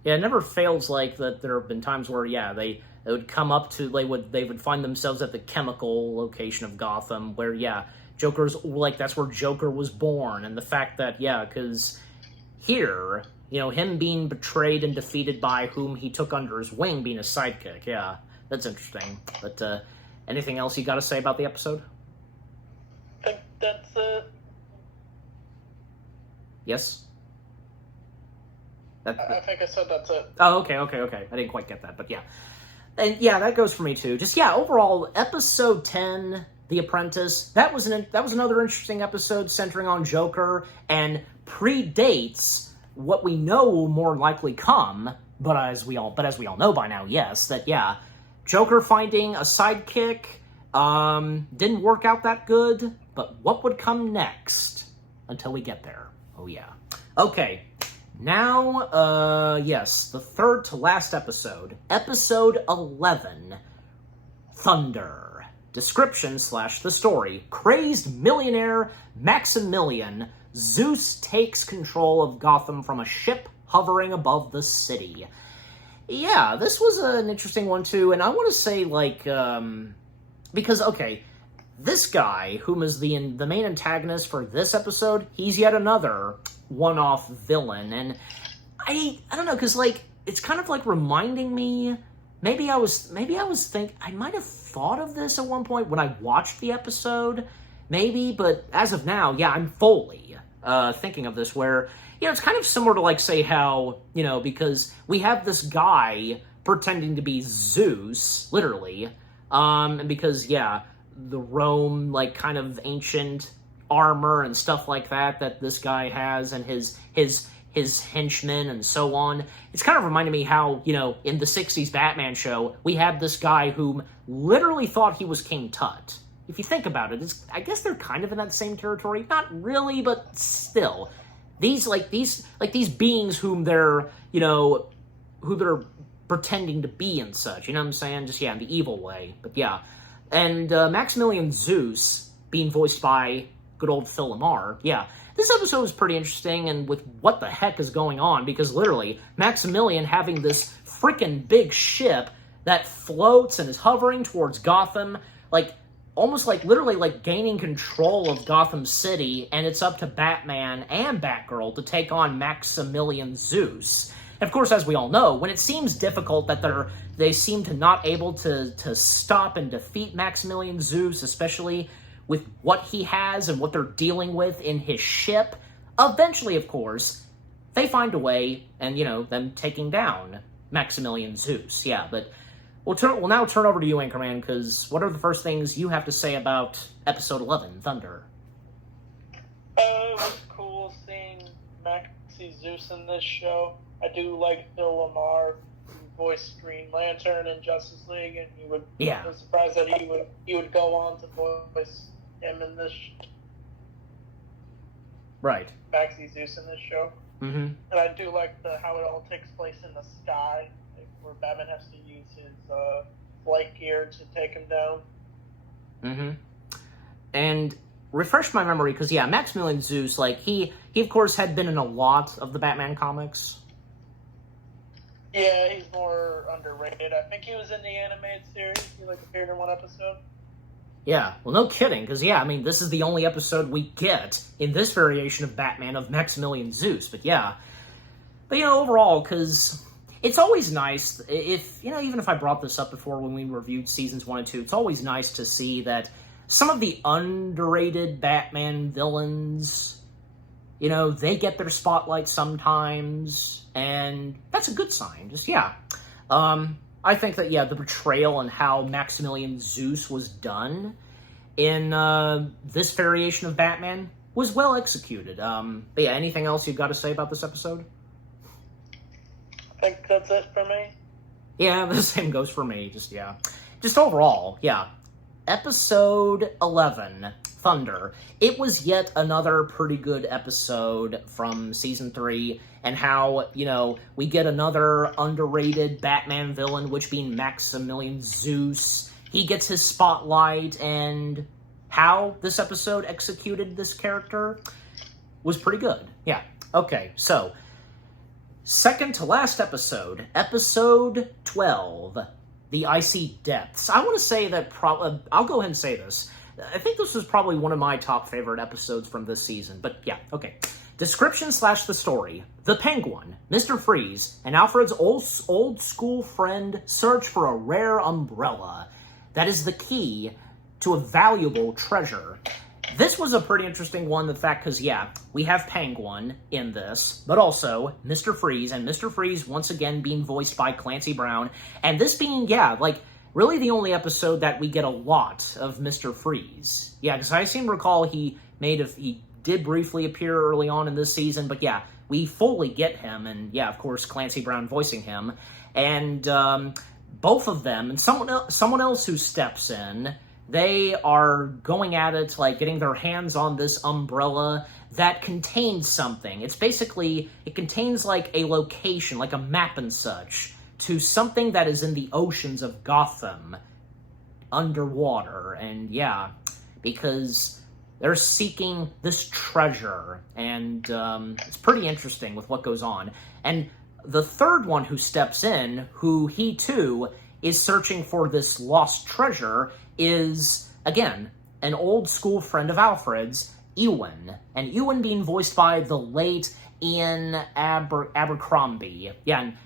Yeah, it never fails that there have been times where, they would come up to, they would find themselves at the chemical location of Gotham, where, Joker's, that's where Joker was born, and the fact that, because here, him being betrayed and defeated by whom he took under his wing, being a sidekick, that's interesting. But, anything else you gotta say about the episode? I think that's it. Yes? I think I said that's it. Oh, okay. I didn't quite get that, but yeah. And that goes for me too. Just, overall, episode 10... The Apprentice, that was another interesting episode centering on Joker and predates what we know will more likely come, but as we all know by now, Joker finding a sidekick didn't work out that good, but what would come next until we get there? Oh yeah. Okay. Now, the third to last episode, episode 11, Thunder. Description / the story. Crazed millionaire Maximilian, Zeus takes control of Gotham from a ship hovering above the city. Yeah, this was an interesting one too, and I want to say, because, this guy, whom is the main antagonist for this episode, he's yet another one-off villain, and I don't know, because, it's kind of, reminding me... Maybe I was thinking, I might have thought of this at one point when I watched the episode, maybe, but as of now, I'm fully thinking of this where, it's kind of similar to, say, how, because we have this guy pretending to be Zeus, literally, and because, the Rome, kind of ancient armor and stuff like that this guy has, and his henchmen and so on. It's kind of reminded me how, in the 60s Batman show, we had this guy whom literally thought he was King Tut. If you think about it, I guess they're kind of in that same territory. Not really, but still. These beings whom they're, who they're pretending to be and such. You know what I'm saying? Just, in the evil way. But And Maximilian Zeus, being voiced by good old Phil Lamar, this episode was pretty interesting, and with what the heck is going on, because literally, Maximilian having this freaking big ship that floats and is hovering towards Gotham, almost literally gaining control of Gotham City, and it's up to Batman and Batgirl to take on Maximilian Zeus. And of course, as we all know, when it seems difficult that they seem to not able to stop and defeat Maximilian Zeus, especially with what he has and what they're dealing with in his ship, eventually, of course, they find a way, and, them taking down Maximilian Zeus. But we'll now turn over to you, Anchorman, because what are the first things you have to say about Episode 11, Thunder? It was cool seeing Maxie Zeus in this show. I do like Phil Lamar, who voiced Green Lantern in Justice League, and I was surprised that he would go on to voice him in this right. Maxie Zeus in this show. Mm-hmm. And I do like how it all takes place in the sky, where Batman has to use his flight gear to take him down. Mm-hmm. And refresh my memory, because, yeah, Maximilian Zeus, like, he of course had been in a lot of the Batman comics. Yeah, he's more underrated. I think he was in the animated series. He, like, appeared in one episode. Yeah, well, no kidding, because, yeah, I mean, this is the only episode we get in this variation of Batman of Maximilian Zeus, but, yeah. But, you know, overall, because it's always nice, if, you know, even if I brought this up before when we reviewed seasons 1 and 2, it's always nice to see that some of the underrated Batman villains, you know, they get their spotlight sometimes, and that's a good sign, just, yeah. I think that, yeah, the portrayal and how Maximilian Zeus was done in this variation of Batman was well executed. But yeah, anything else you've got to say about this episode? I think that's it for me. Yeah, the same goes for me, just, yeah. Just overall, yeah. Episode 11, Thunder. It was yet another pretty good episode from Season 3, and how, you know, we get another underrated Batman villain, which being Maximilian Zeus. He gets his spotlight, and how this episode executed this character was pretty good. Yeah. Okay, so, second to last episode, episode 12. The Icy Depths. I want to say that, I'll go ahead and say this. I think this was probably one of my top favorite episodes from this season, but yeah, okay. Description / the story. The Penguin, Mr. Freeze, and Alfred's old school friend search for a rare umbrella that is the key to a valuable treasure. This was a pretty interesting one, the fact, because, yeah, we have Penguin in this, but also Mr. Freeze, and Mr. Freeze once again being voiced by Clancy Brown, and this being, yeah, like, really the only episode that we get a lot of Mr. Freeze. Yeah, because I seem to recall he did briefly appear early on in this season, but yeah, we fully get him, and yeah, of course, Clancy Brown voicing him, and both of them, and someone else who steps in, they are going at it, like, getting their hands on this umbrella that contains something. It's basically, it contains, like, a location, like a map and such, to something that is in the oceans of Gotham, underwater. And, yeah, because they're seeking this treasure, and it's pretty interesting with what goes on. And the third one who steps in, who he, too, is searching for this lost treasure, is, again, an old school friend of Alfred's, Ewan. And Ewan being voiced by the late Ian Abercrombie. Yeah, and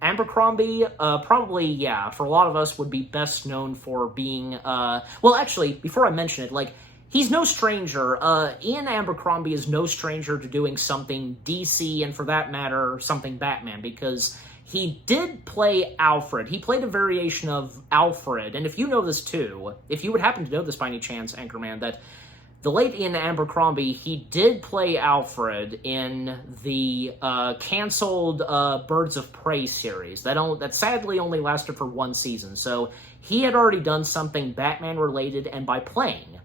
Abercrombie, probably, yeah, for a lot of us would be best known for being, well, actually, before I mention it, like, he's no stranger. Ian Abercrombie is no stranger to doing something DC, and for that matter, something Batman, because he did play Alfred. He played a variation of Alfred, and if you know this too, if you would happen to know this by any chance, Anchorman, that the late Ian Abercrombie, he did play Alfred in the canceled Birds of Prey series. That sadly only lasted for one season, so he had already done something Batman-related, and by playing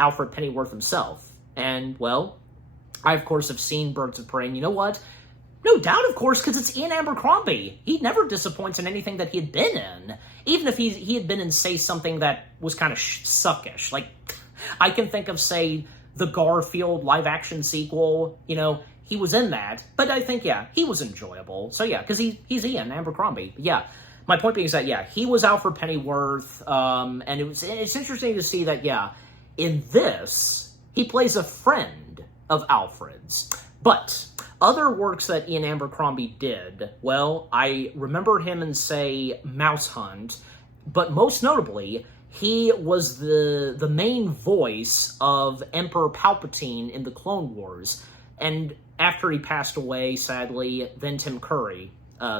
Alfred Pennyworth himself. And, well, I, of course, have seen Birds of Prey, and you know what? No doubt, of course, because it's Ian Abercrombie. He never disappoints in anything that he had been in. Even if he had been in, say, something that was kind of suckish. Like, I can think of, say, the Garfield live-action sequel. You know, he was in that. But I think, yeah, he was enjoyable. So, yeah, because he's Ian Abercrombie. But, yeah, my point being is that, yeah, he was Alfred Pennyworth. And it's interesting to see that, yeah, in this, he plays a friend of Alfred's. But other works that Ian Abercrombie did, well, I remember him in, say, Mouse Hunt, but most notably, he was the main voice of Emperor Palpatine in the Clone Wars. And after he passed away, sadly, then Tim Curry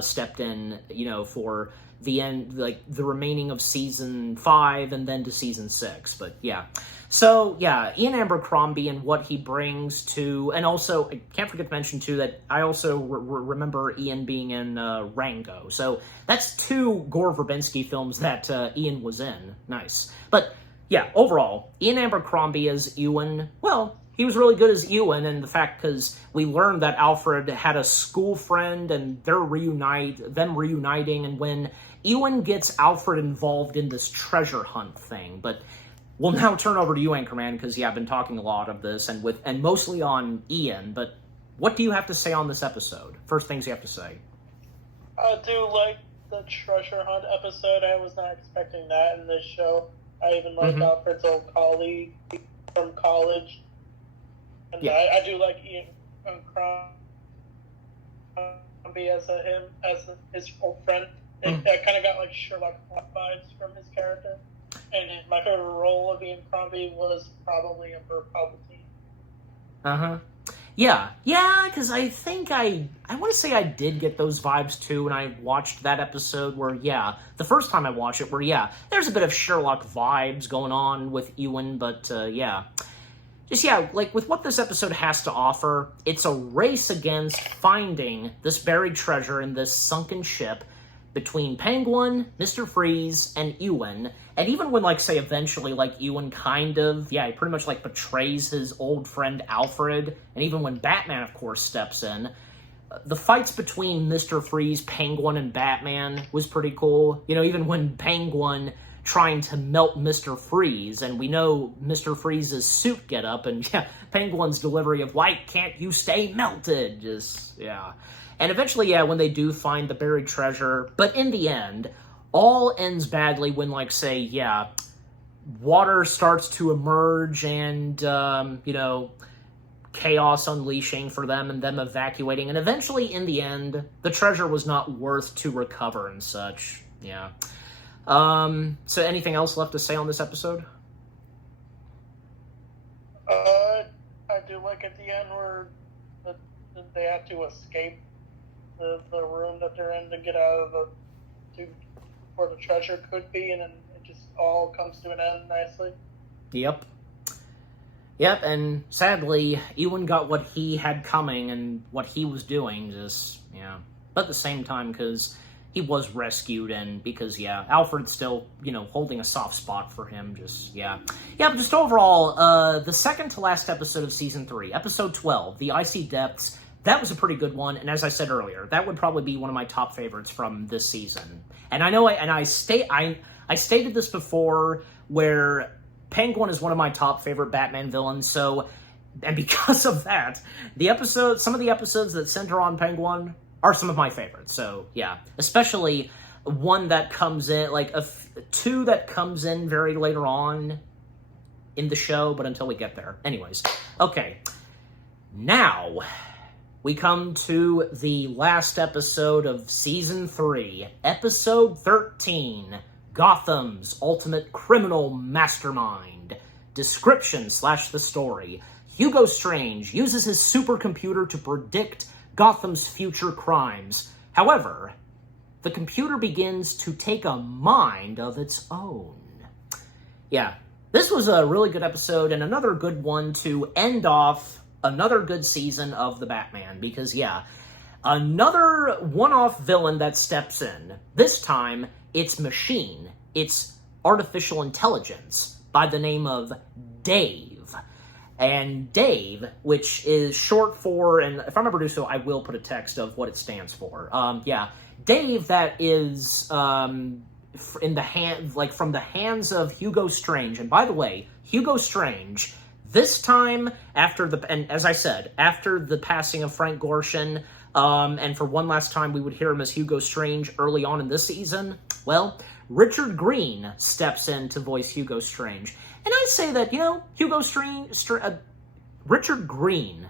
stepped in, you know, for the end, like, the remaining of Season 5 and then to Season 6. But, yeah. So, yeah, Ian Abercrombie and what he brings to... And also, I can't forget to mention, too, that I also remember Ian being in Rango. So, that's two Gore Verbinski films that Ian was in. Nice. But, yeah, overall, Ian Abercrombie as Ewan, well, he was really good as Ewan, and the fact, because we learned that Alfred had a school friend, and them reuniting, and when Ewan gets Alfred involved in this treasure hunt thing, but we'll now turn over to you, Anchorman, because, yeah, I've been talking a lot of this, and mostly on Ian, but what do you have to say on this episode? First things you have to say. I do like the treasure hunt episode. I was not expecting that in this show. I even like Alfred's old colleague from college. And yeah. I do like Ian Crombie as his old friend. I kind of got like Sherlock Holmes vibes from his character. And my favorite role of Ian Crombie was probably Emperor Palpatine. Uh-huh. Yeah, because I think I want to say I did get those vibes too when I watched that episode where, yeah, the first time I watched it where, yeah, there's a bit of Sherlock vibes going on with Ewan, but, yeah. Just, yeah, like, with what this episode has to offer, it's a race against finding this buried treasure in this sunken ship between Penguin, Mr. Freeze, and Ewan. And even when, like, say, eventually, like, Ewan kind of, yeah, he pretty much, like, betrays his old friend Alfred, and even when Batman, of course, steps in, the fights between Mr. Freeze, Penguin, and Batman was pretty cool. You know, even when Penguin trying to melt Mr. Freeze, and we know Mr. Freeze's suit get up, and, yeah, Penguin's delivery of, "Why can't you stay melted?" Just, yeah. And eventually, yeah, when they do find the buried treasure, but in the end, all ends badly when, like, say, yeah, water starts to emerge and, you know, chaos unleashing for them and them evacuating. And eventually, in the end, the treasure was not worth to recover and such. Yeah. So anything else left to say on this episode? I do like at the end where they have to escape the room that they're in to get out of where the treasure could be, and then it just all comes to an end nicely. Yep, and sadly, Ewan got what he had coming and what he was doing, just, yeah. But at the same time, because he was rescued, and because, yeah, Alfred's still, you know, holding a soft spot for him, just, yeah. Yeah, but just overall, the second to last episode of Season 3, Episode 12, The Icy Depths, that was a pretty good one, and as I said earlier, that would probably be one of my top favorites from this season. And I know, I stated this before, where Penguin is one of my top favorite Batman villains, so, and because of that, some of the episodes that center on Penguin are some of my favorites, so, yeah. Especially one that comes in, like, two that comes in very later on in the show, but until we get there. Anyways, okay. Now we come to the last episode of Season 3, Episode 13, Gotham's Ultimate Criminal Mastermind. Description / the story. Hugo Strange uses his supercomputer to predict Gotham's future crimes. However, the computer begins to take a mind of its own. Yeah, this was a really good episode and another good one to end off another good season of the Batman, because, yeah, another one-off villain that steps in. This time, it's machine. It's artificial intelligence by the name of Dave. And Dave, which is short for, and if I remember to do so, I will put a text of what it stands for. Yeah, Dave, that is from the hands of Hugo Strange. And by the way, Hugo Strange, this time, and as I said, after the passing of Frank Gorshin, and for one last time we would hear him as Hugo Strange early on in this season, well, Richard Green steps in to voice Hugo Strange. And I say that, you know, Richard Green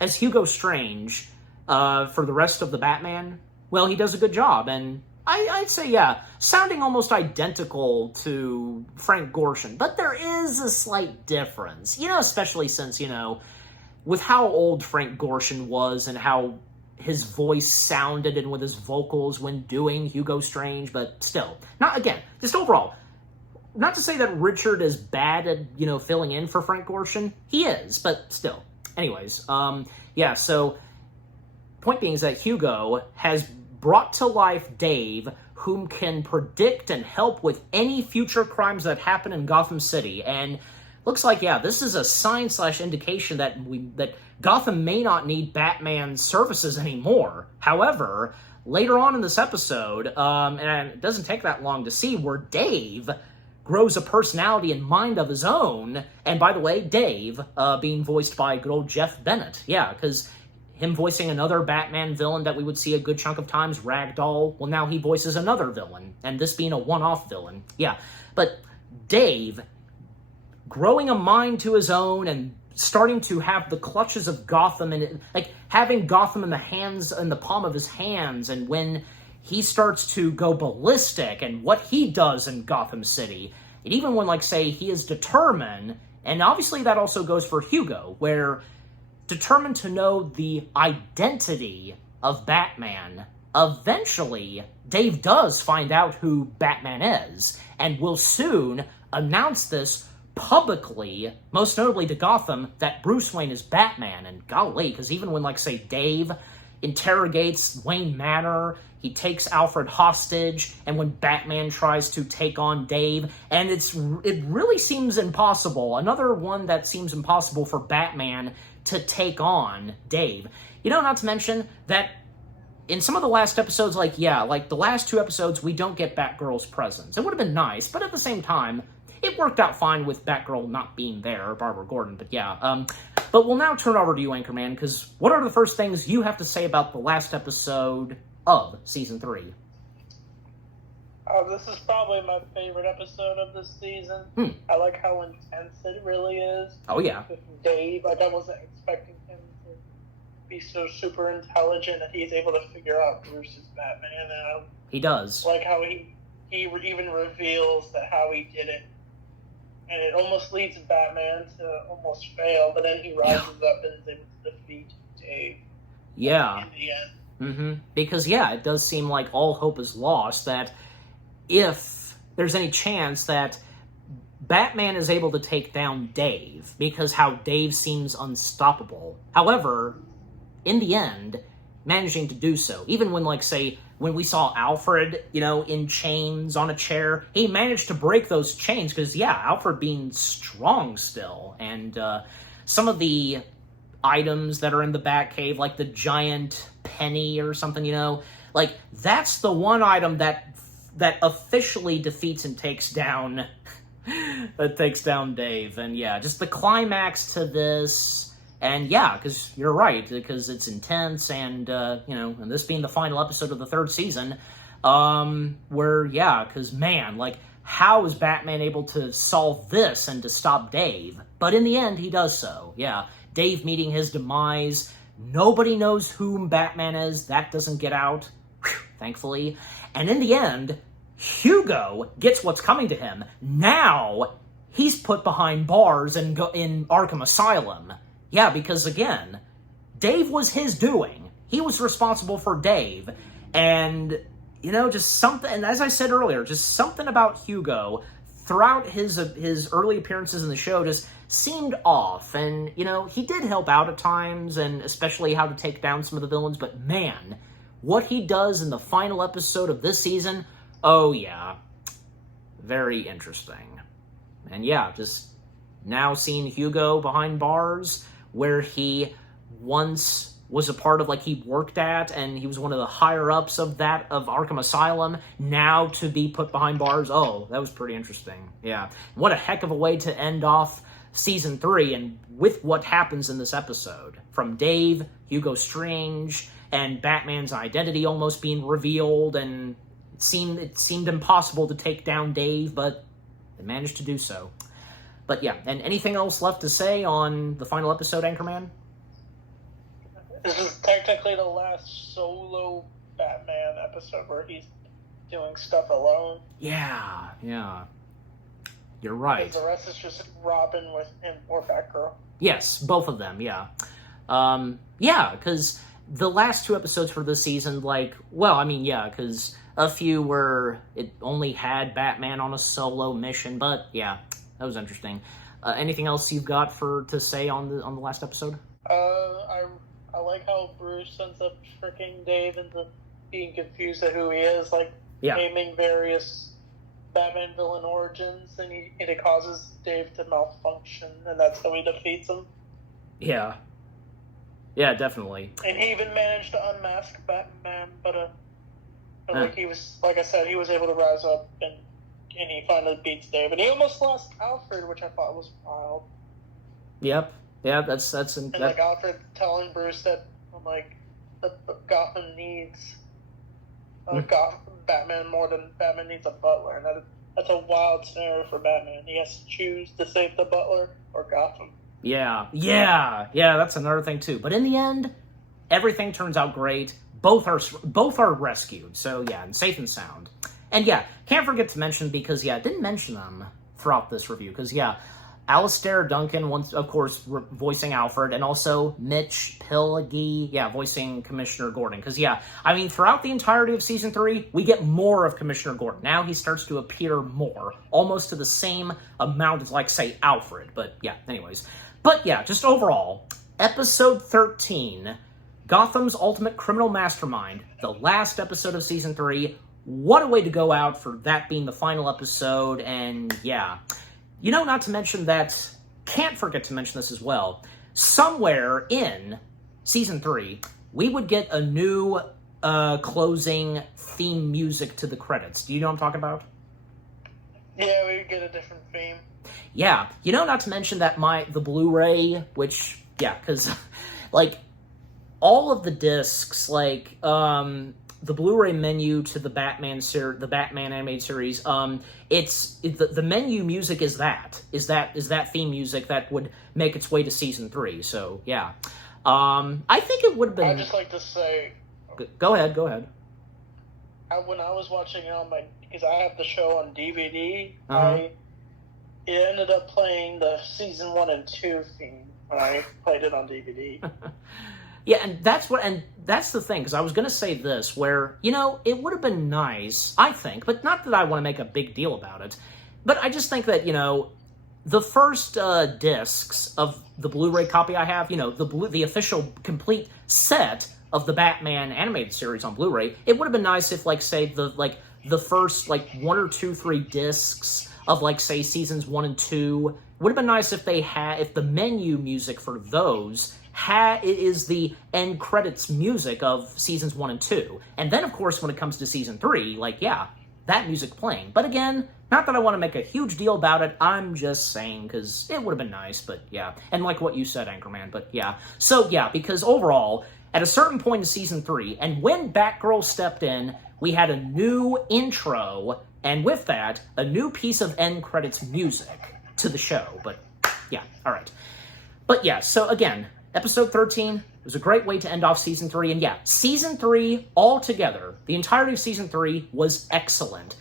as Hugo Strange for the rest of the Batman, well, he does a good job, and I'd say, yeah, sounding almost identical to Frank Gorshin, but there is a slight difference, you know, especially since, you know, with how old Frank Gorshin was and how his voice sounded and with his vocals when doing Hugo Strange, but still, not, again, just overall, not to say that Richard is bad at, you know, filling in for Frank Gorshin, he is, but still. Anyways, yeah, so, point being is that Hugo has brought to life Dave, whom can predict and help with any future crimes that happen in Gotham City. And looks like, yeah, this is a sign / indication that Gotham may not need Batman's services anymore. However, later on in this episode, and it doesn't take that long to see, where Dave grows a personality and mind of his own. And by the way, Dave, being voiced by good old Jeff Bennett. Yeah, because him voicing another Batman villain that we would see a good chunk of times, Ragdoll, well, now he voices another villain, and this being a one-off villain. Yeah, but Dave, growing a mind to his own and starting to have the clutches of Gotham, and like having Gotham in the palm of his hands, and when he starts to go ballistic and what he does in Gotham City, and even when, like, say, he is determined, and obviously that also goes for Hugo, where determined to know the identity of Batman, eventually Dave does find out who Batman is, and will soon announce this publicly, most notably to Gotham, that Bruce Wayne is Batman. And golly, because even when, like, say, Dave interrogates Wayne Manor, he takes Alfred hostage, and when Batman tries to take on Dave, and it really seems impossible. Another one that seems impossible for Batman to take on Dave. You know, not to mention that in some of the last episodes, like the last 2 episodes, we don't get Batgirl's presence. It would have been nice, but at the same time, it worked out fine with Batgirl not being there, Barbara Gordon, but yeah. But we'll now turn over to you, Anchorman, because what are the first things you have to say about the last episode of Season 3? This is probably my favorite episode of this season. I like how intense it really is. Oh, yeah. With Dave, like, I wasn't expecting him to be so super intelligent that he's able to figure out Bruce is Batman. And he does. Like how he even reveals that how he did it. And it almost leads Batman to almost fail, but then he rises up and is able to defeat Dave. Yeah. In the end. Mm-hmm. Because, yeah, it does seem like all hope is lost, that if there's any chance that Batman is able to take down Dave, because how Dave seems unstoppable. However, in the end, managing to do so, even when, like, say, when we saw Alfred, you know, in chains on a chair, he managed to break those chains, because, yeah, Alfred being strong still, and some of the items that are in the Batcave, like the giant penny or something, you know, like, that's the one item that officially defeats and takes down Dave. And yeah, just the climax to this, and yeah, because you're right, because it's intense, and you know, and this being the final episode of the 3rd season, where, yeah, because man, like, how is Batman able to solve this and to stop Dave? But in the end, he does so. Yeah, Dave meeting his demise. Nobody knows whom Batman is. That doesn't get out, thankfully. And in the end, Hugo gets what's coming to him. Now, he's put behind bars in Arkham Asylum. Yeah, because again, Dave was his doing. He was responsible for Dave. And, you know, just something, and as I said earlier, just something about Hugo throughout his early appearances in the show just seemed off. And, you know, he did help out at times, and especially how to take down some of the villains, but man, what he does in the final episode of this season, oh yeah, very interesting. And yeah, just now seeing Hugo behind bars, where he once was a part of, like, he worked at, and he was one of the higher-ups of Arkham Asylum, now to be put behind bars, oh, that was pretty interesting. Yeah, what a heck of a way to end off Season 3, and with what happens in this episode. From Dave, Hugo Strange, and Batman's identity almost being revealed, and it seemed impossible to take down Dave, but they managed to do so. But yeah, and anything else left to say on the final episode, Anchorman? This is technically the last solo Batman episode where he's doing stuff alone. Yeah. You're right. Because the rest is just Robin with him or Batgirl. Yes, both of them, yeah. Yeah, because the last 2 episodes for this season, like, well, I mean, yeah, because a few where it only had Batman on a solo mission, but yeah, that was interesting. Anything else you've got to say on the last episode? I like how Bruce ends up tricking Dave into being confused at who he is, like, naming various Batman villain origins, and it causes Dave to malfunction, and that's how he defeats him. Yeah. Yeah, definitely. And he even managed to unmask Batman, but like he was, like I said, he was able to rise up and and he finally beats David. He almost lost Alfred, which I thought was wild. Yep. Yeah, that's And like Alfred telling Bruce that that Gotham needs Batman more than Batman needs a butler, and that's a wild scenario for Batman. He has to choose to save the butler or Gotham. Yeah, that's another thing too. But in the end, everything turns out great. Both are rescued. So yeah, and safe and sound. And yeah, can't forget to mention, because I didn't mention them throughout this review, because Alistair Duncan, of course, voicing Alfred, and also Mitch Pileggi, voicing Commissioner Gordon. Because, throughout the entirety of Season 3, we get more of Commissioner Gordon. Now he starts to appear more, almost to the same amount as, like, say, Alfred. But, anyways. But, just overall, Episode 13, Gotham's Ultimate Criminal Mastermind, the last episode of Season 3. What a way to go out for that being the final episode, and, not to mention that, can't forget to mention this as well, somewhere in Season 3, we would get a new closing theme music to the credits. Do you know what I'm talking about? Yeah, we would get a different theme. Yeah. Not to mention that the Blu-ray, which, because, all of the discs, the Blu-ray menu to the Batman animated series, it's the menu music is that theme music that would make its way to Season 3. So I think it would have been. I'd just like to say. Go ahead. When I was watching it because I have the show on DVD, it ended up playing the Season 1 and 2 theme when I played it on DVD. Yeah, and that's the thing, because I was going to say this, where, it would have been nice, I think, but not that I want to make a big deal about it, but I just think that, the first discs of the Blu-ray copy I have, the official complete set of the Batman animated series on Blu-ray, it would have been nice if, the first, 1 or 2, 3 discs of, say, Seasons 1 and 2, would have been nice if if the menu music for those is the end credits music of Seasons 1 and 2. And then, of course, when it comes to Season 3, that music playing. But again, not that I want to make a huge deal about it, I'm just saying, because it would have been nice, but and like what you said, Anchorman, but So, because overall, at a certain point in Season 3, and when Batgirl stepped in, we had a new intro, and with that, a new piece of end credits music to the show. But, alright. But so again, Episode 13 was a great way to end off Season 3, and Season 3 altogether, the entirety of Season 3 was excellent.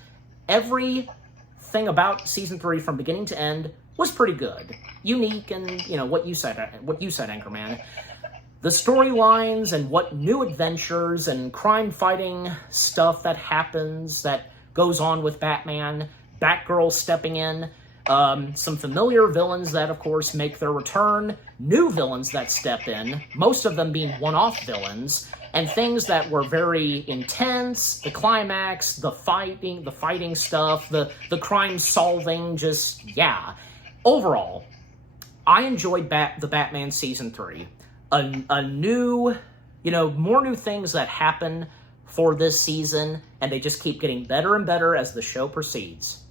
Everything about Season 3 from beginning to end was pretty good. Unique, and, what you said, Anchorman. The storylines and what new adventures and crime-fighting stuff that happens, that goes on with Batman, Batgirl stepping in, some familiar villains that, of course, make their return, new villains that step in, most of them being one-off villains, and things that were very intense, the climax, the fighting stuff, the crime-solving, Overall, I enjoyed the Batman Season 3. A new, more new things that happen for this season, and they just keep getting better and better as the show proceeds.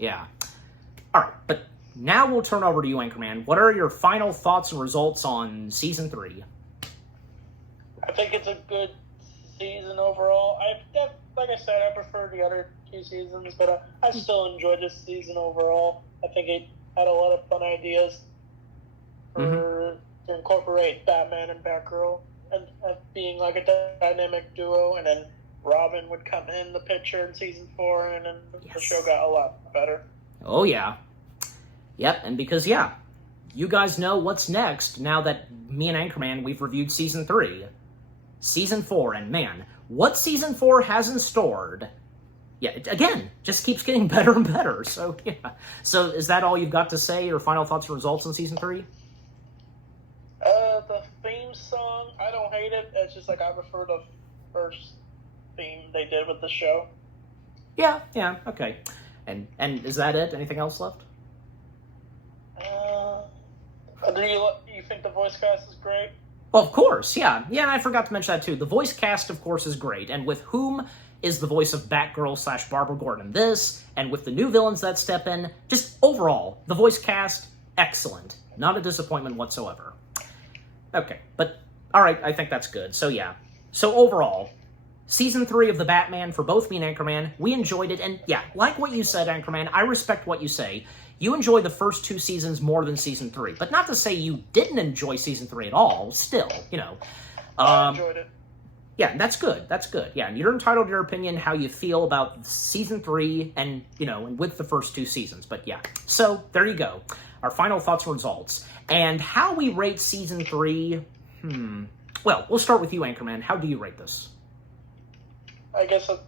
Alright, but now we'll turn over to you, Anchorman. What are your final thoughts and results on Season 3? I think it's a good season overall. Like I said, I prefer the other 2 seasons, but I still enjoyed this season overall. I think it had a lot of fun ideas to incorporate Batman and Batgirl and being like a dynamic duo, and then Robin would come in the picture in Season 4, and then the show got a lot better. Oh, yeah. Yep, and because, you guys know what's next now that me and Anchorman, we've reviewed Season 3. Season 4, and man, what Season 4 has in store, it, again, just keeps getting better and better, so, So, is that all you've got to say, or final thoughts and results on Season 3? The theme song, I don't hate it, it's just, I prefer the first theme they did with the show. Yeah, okay. And is that it? Anything else left? Do you think the voice cast is great? Well, of course, yeah. Yeah, and I forgot to mention that too. The voice cast, of course, is great. And with whom is the voice of Batgirl / Barbara Gordon in this, and with the new villains that step in, just overall, the voice cast, excellent. Not a disappointment whatsoever. Okay, but alright, I think that's good. So yeah. So overall, Season 3 of The Batman, for both me and Anchorman, we enjoyed it, and yeah, like what you said, Anchorman, I respect what you say. You enjoy the first 2 seasons more than Season 3, but not to say you didn't enjoy Season 3 at all, still, you know. I enjoyed it. Yeah, that's good, yeah, and you're entitled to your opinion how you feel about Season 3 and, you know, and with the first 2 seasons, but yeah. So, there you go. Our final thoughts and results. And how we rate Season 3, well, we'll start with you, Anchorman. How do you rate this? I guess a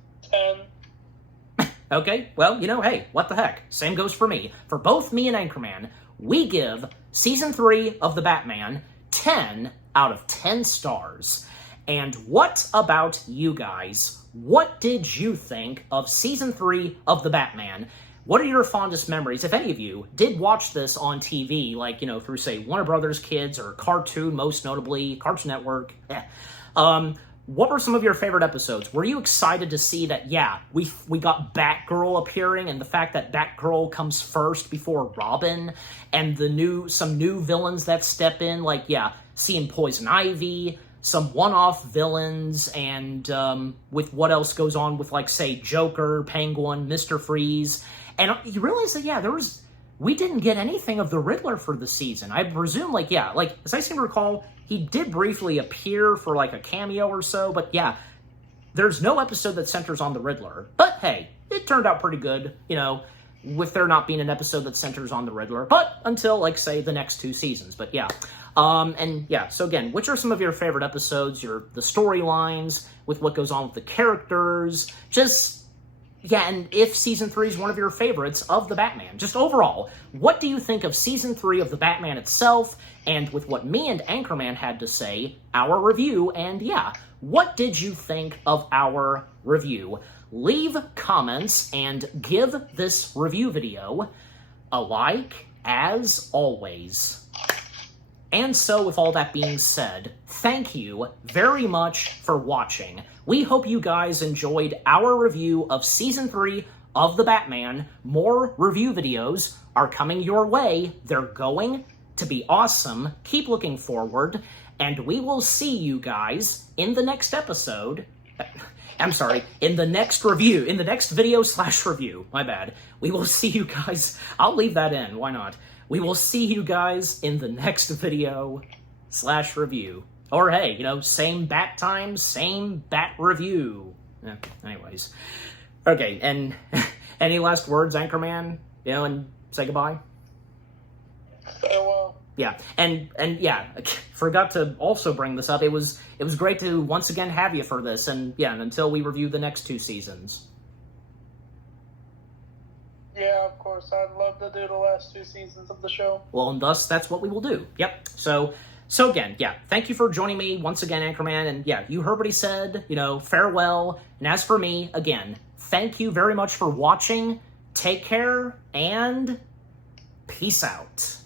10. Okay, well, you know, hey, what the heck? Same goes for me. For both me and Anchorman, we give Season 3 of The Batman 10 out of 10 stars. And what about you guys? What did you think of Season 3 of The Batman? What are your fondest memories, if any of you did watch this on TV, like, you know, through, say, Warner Brothers Kids or Cartoon, most notably, Cartoon Network? What were some of your favorite episodes? Were you excited to see that, yeah, we got Batgirl appearing, and the fact that Batgirl comes first before Robin, and some new villains that step in, like, yeah, seeing Poison Ivy, some one-off villains, and with what else goes on with, like, say, Joker, Penguin, Mr. Freeze, and you realize that, yeah, we didn't get anything of the Riddler for the season. I presume, like, yeah, like, as I seem to recall, he did briefly appear for, like, a cameo or so, but yeah, there's no episode that centers on the Riddler. But hey, it turned out pretty good, you know, with there not being an episode that centers on the Riddler, but until, like, say, the next 2 seasons, but yeah. And yeah, so again, which are some of your favorite episodes, the storylines, with what goes on with the characters, just... Yeah, and if Season 3 is one of your favorites of The Batman, just overall, what do you think of Season 3 of The Batman itself, and with what me and Anchorman had to say, our review, and yeah, what did you think of our review? Leave comments and give this review video a like, as always. And so, with all that being said, thank you very much for watching. We hope you guys enjoyed our review of Season 3 of The Batman. More review videos are coming your way. They're going to be awesome. Keep looking forward. And we will see you guys in the next episode. I'm sorry, in the next review, in the next video/review. My bad. We will see you guys. I'll leave that in. Why not? We will see you guys in the next video/review. Or hey, you know, same bat time, same bat review. Anyways. Okay, and any last words, Anchorman? You know, and say goodbye? Farewell. Yeah, and yeah, forgot to also bring this up. It was great to once again have you for this, and yeah, and until we review the next 2 seasons. Yeah, of course. I'd love to do the last 2 seasons of the show. Well, and thus, that's what we will do. Yep. So again, yeah, thank you for joining me once again, Anchorman. And yeah, you heard what he said, you know, farewell. And as for me, again, thank you very much for watching. Take care, and peace out.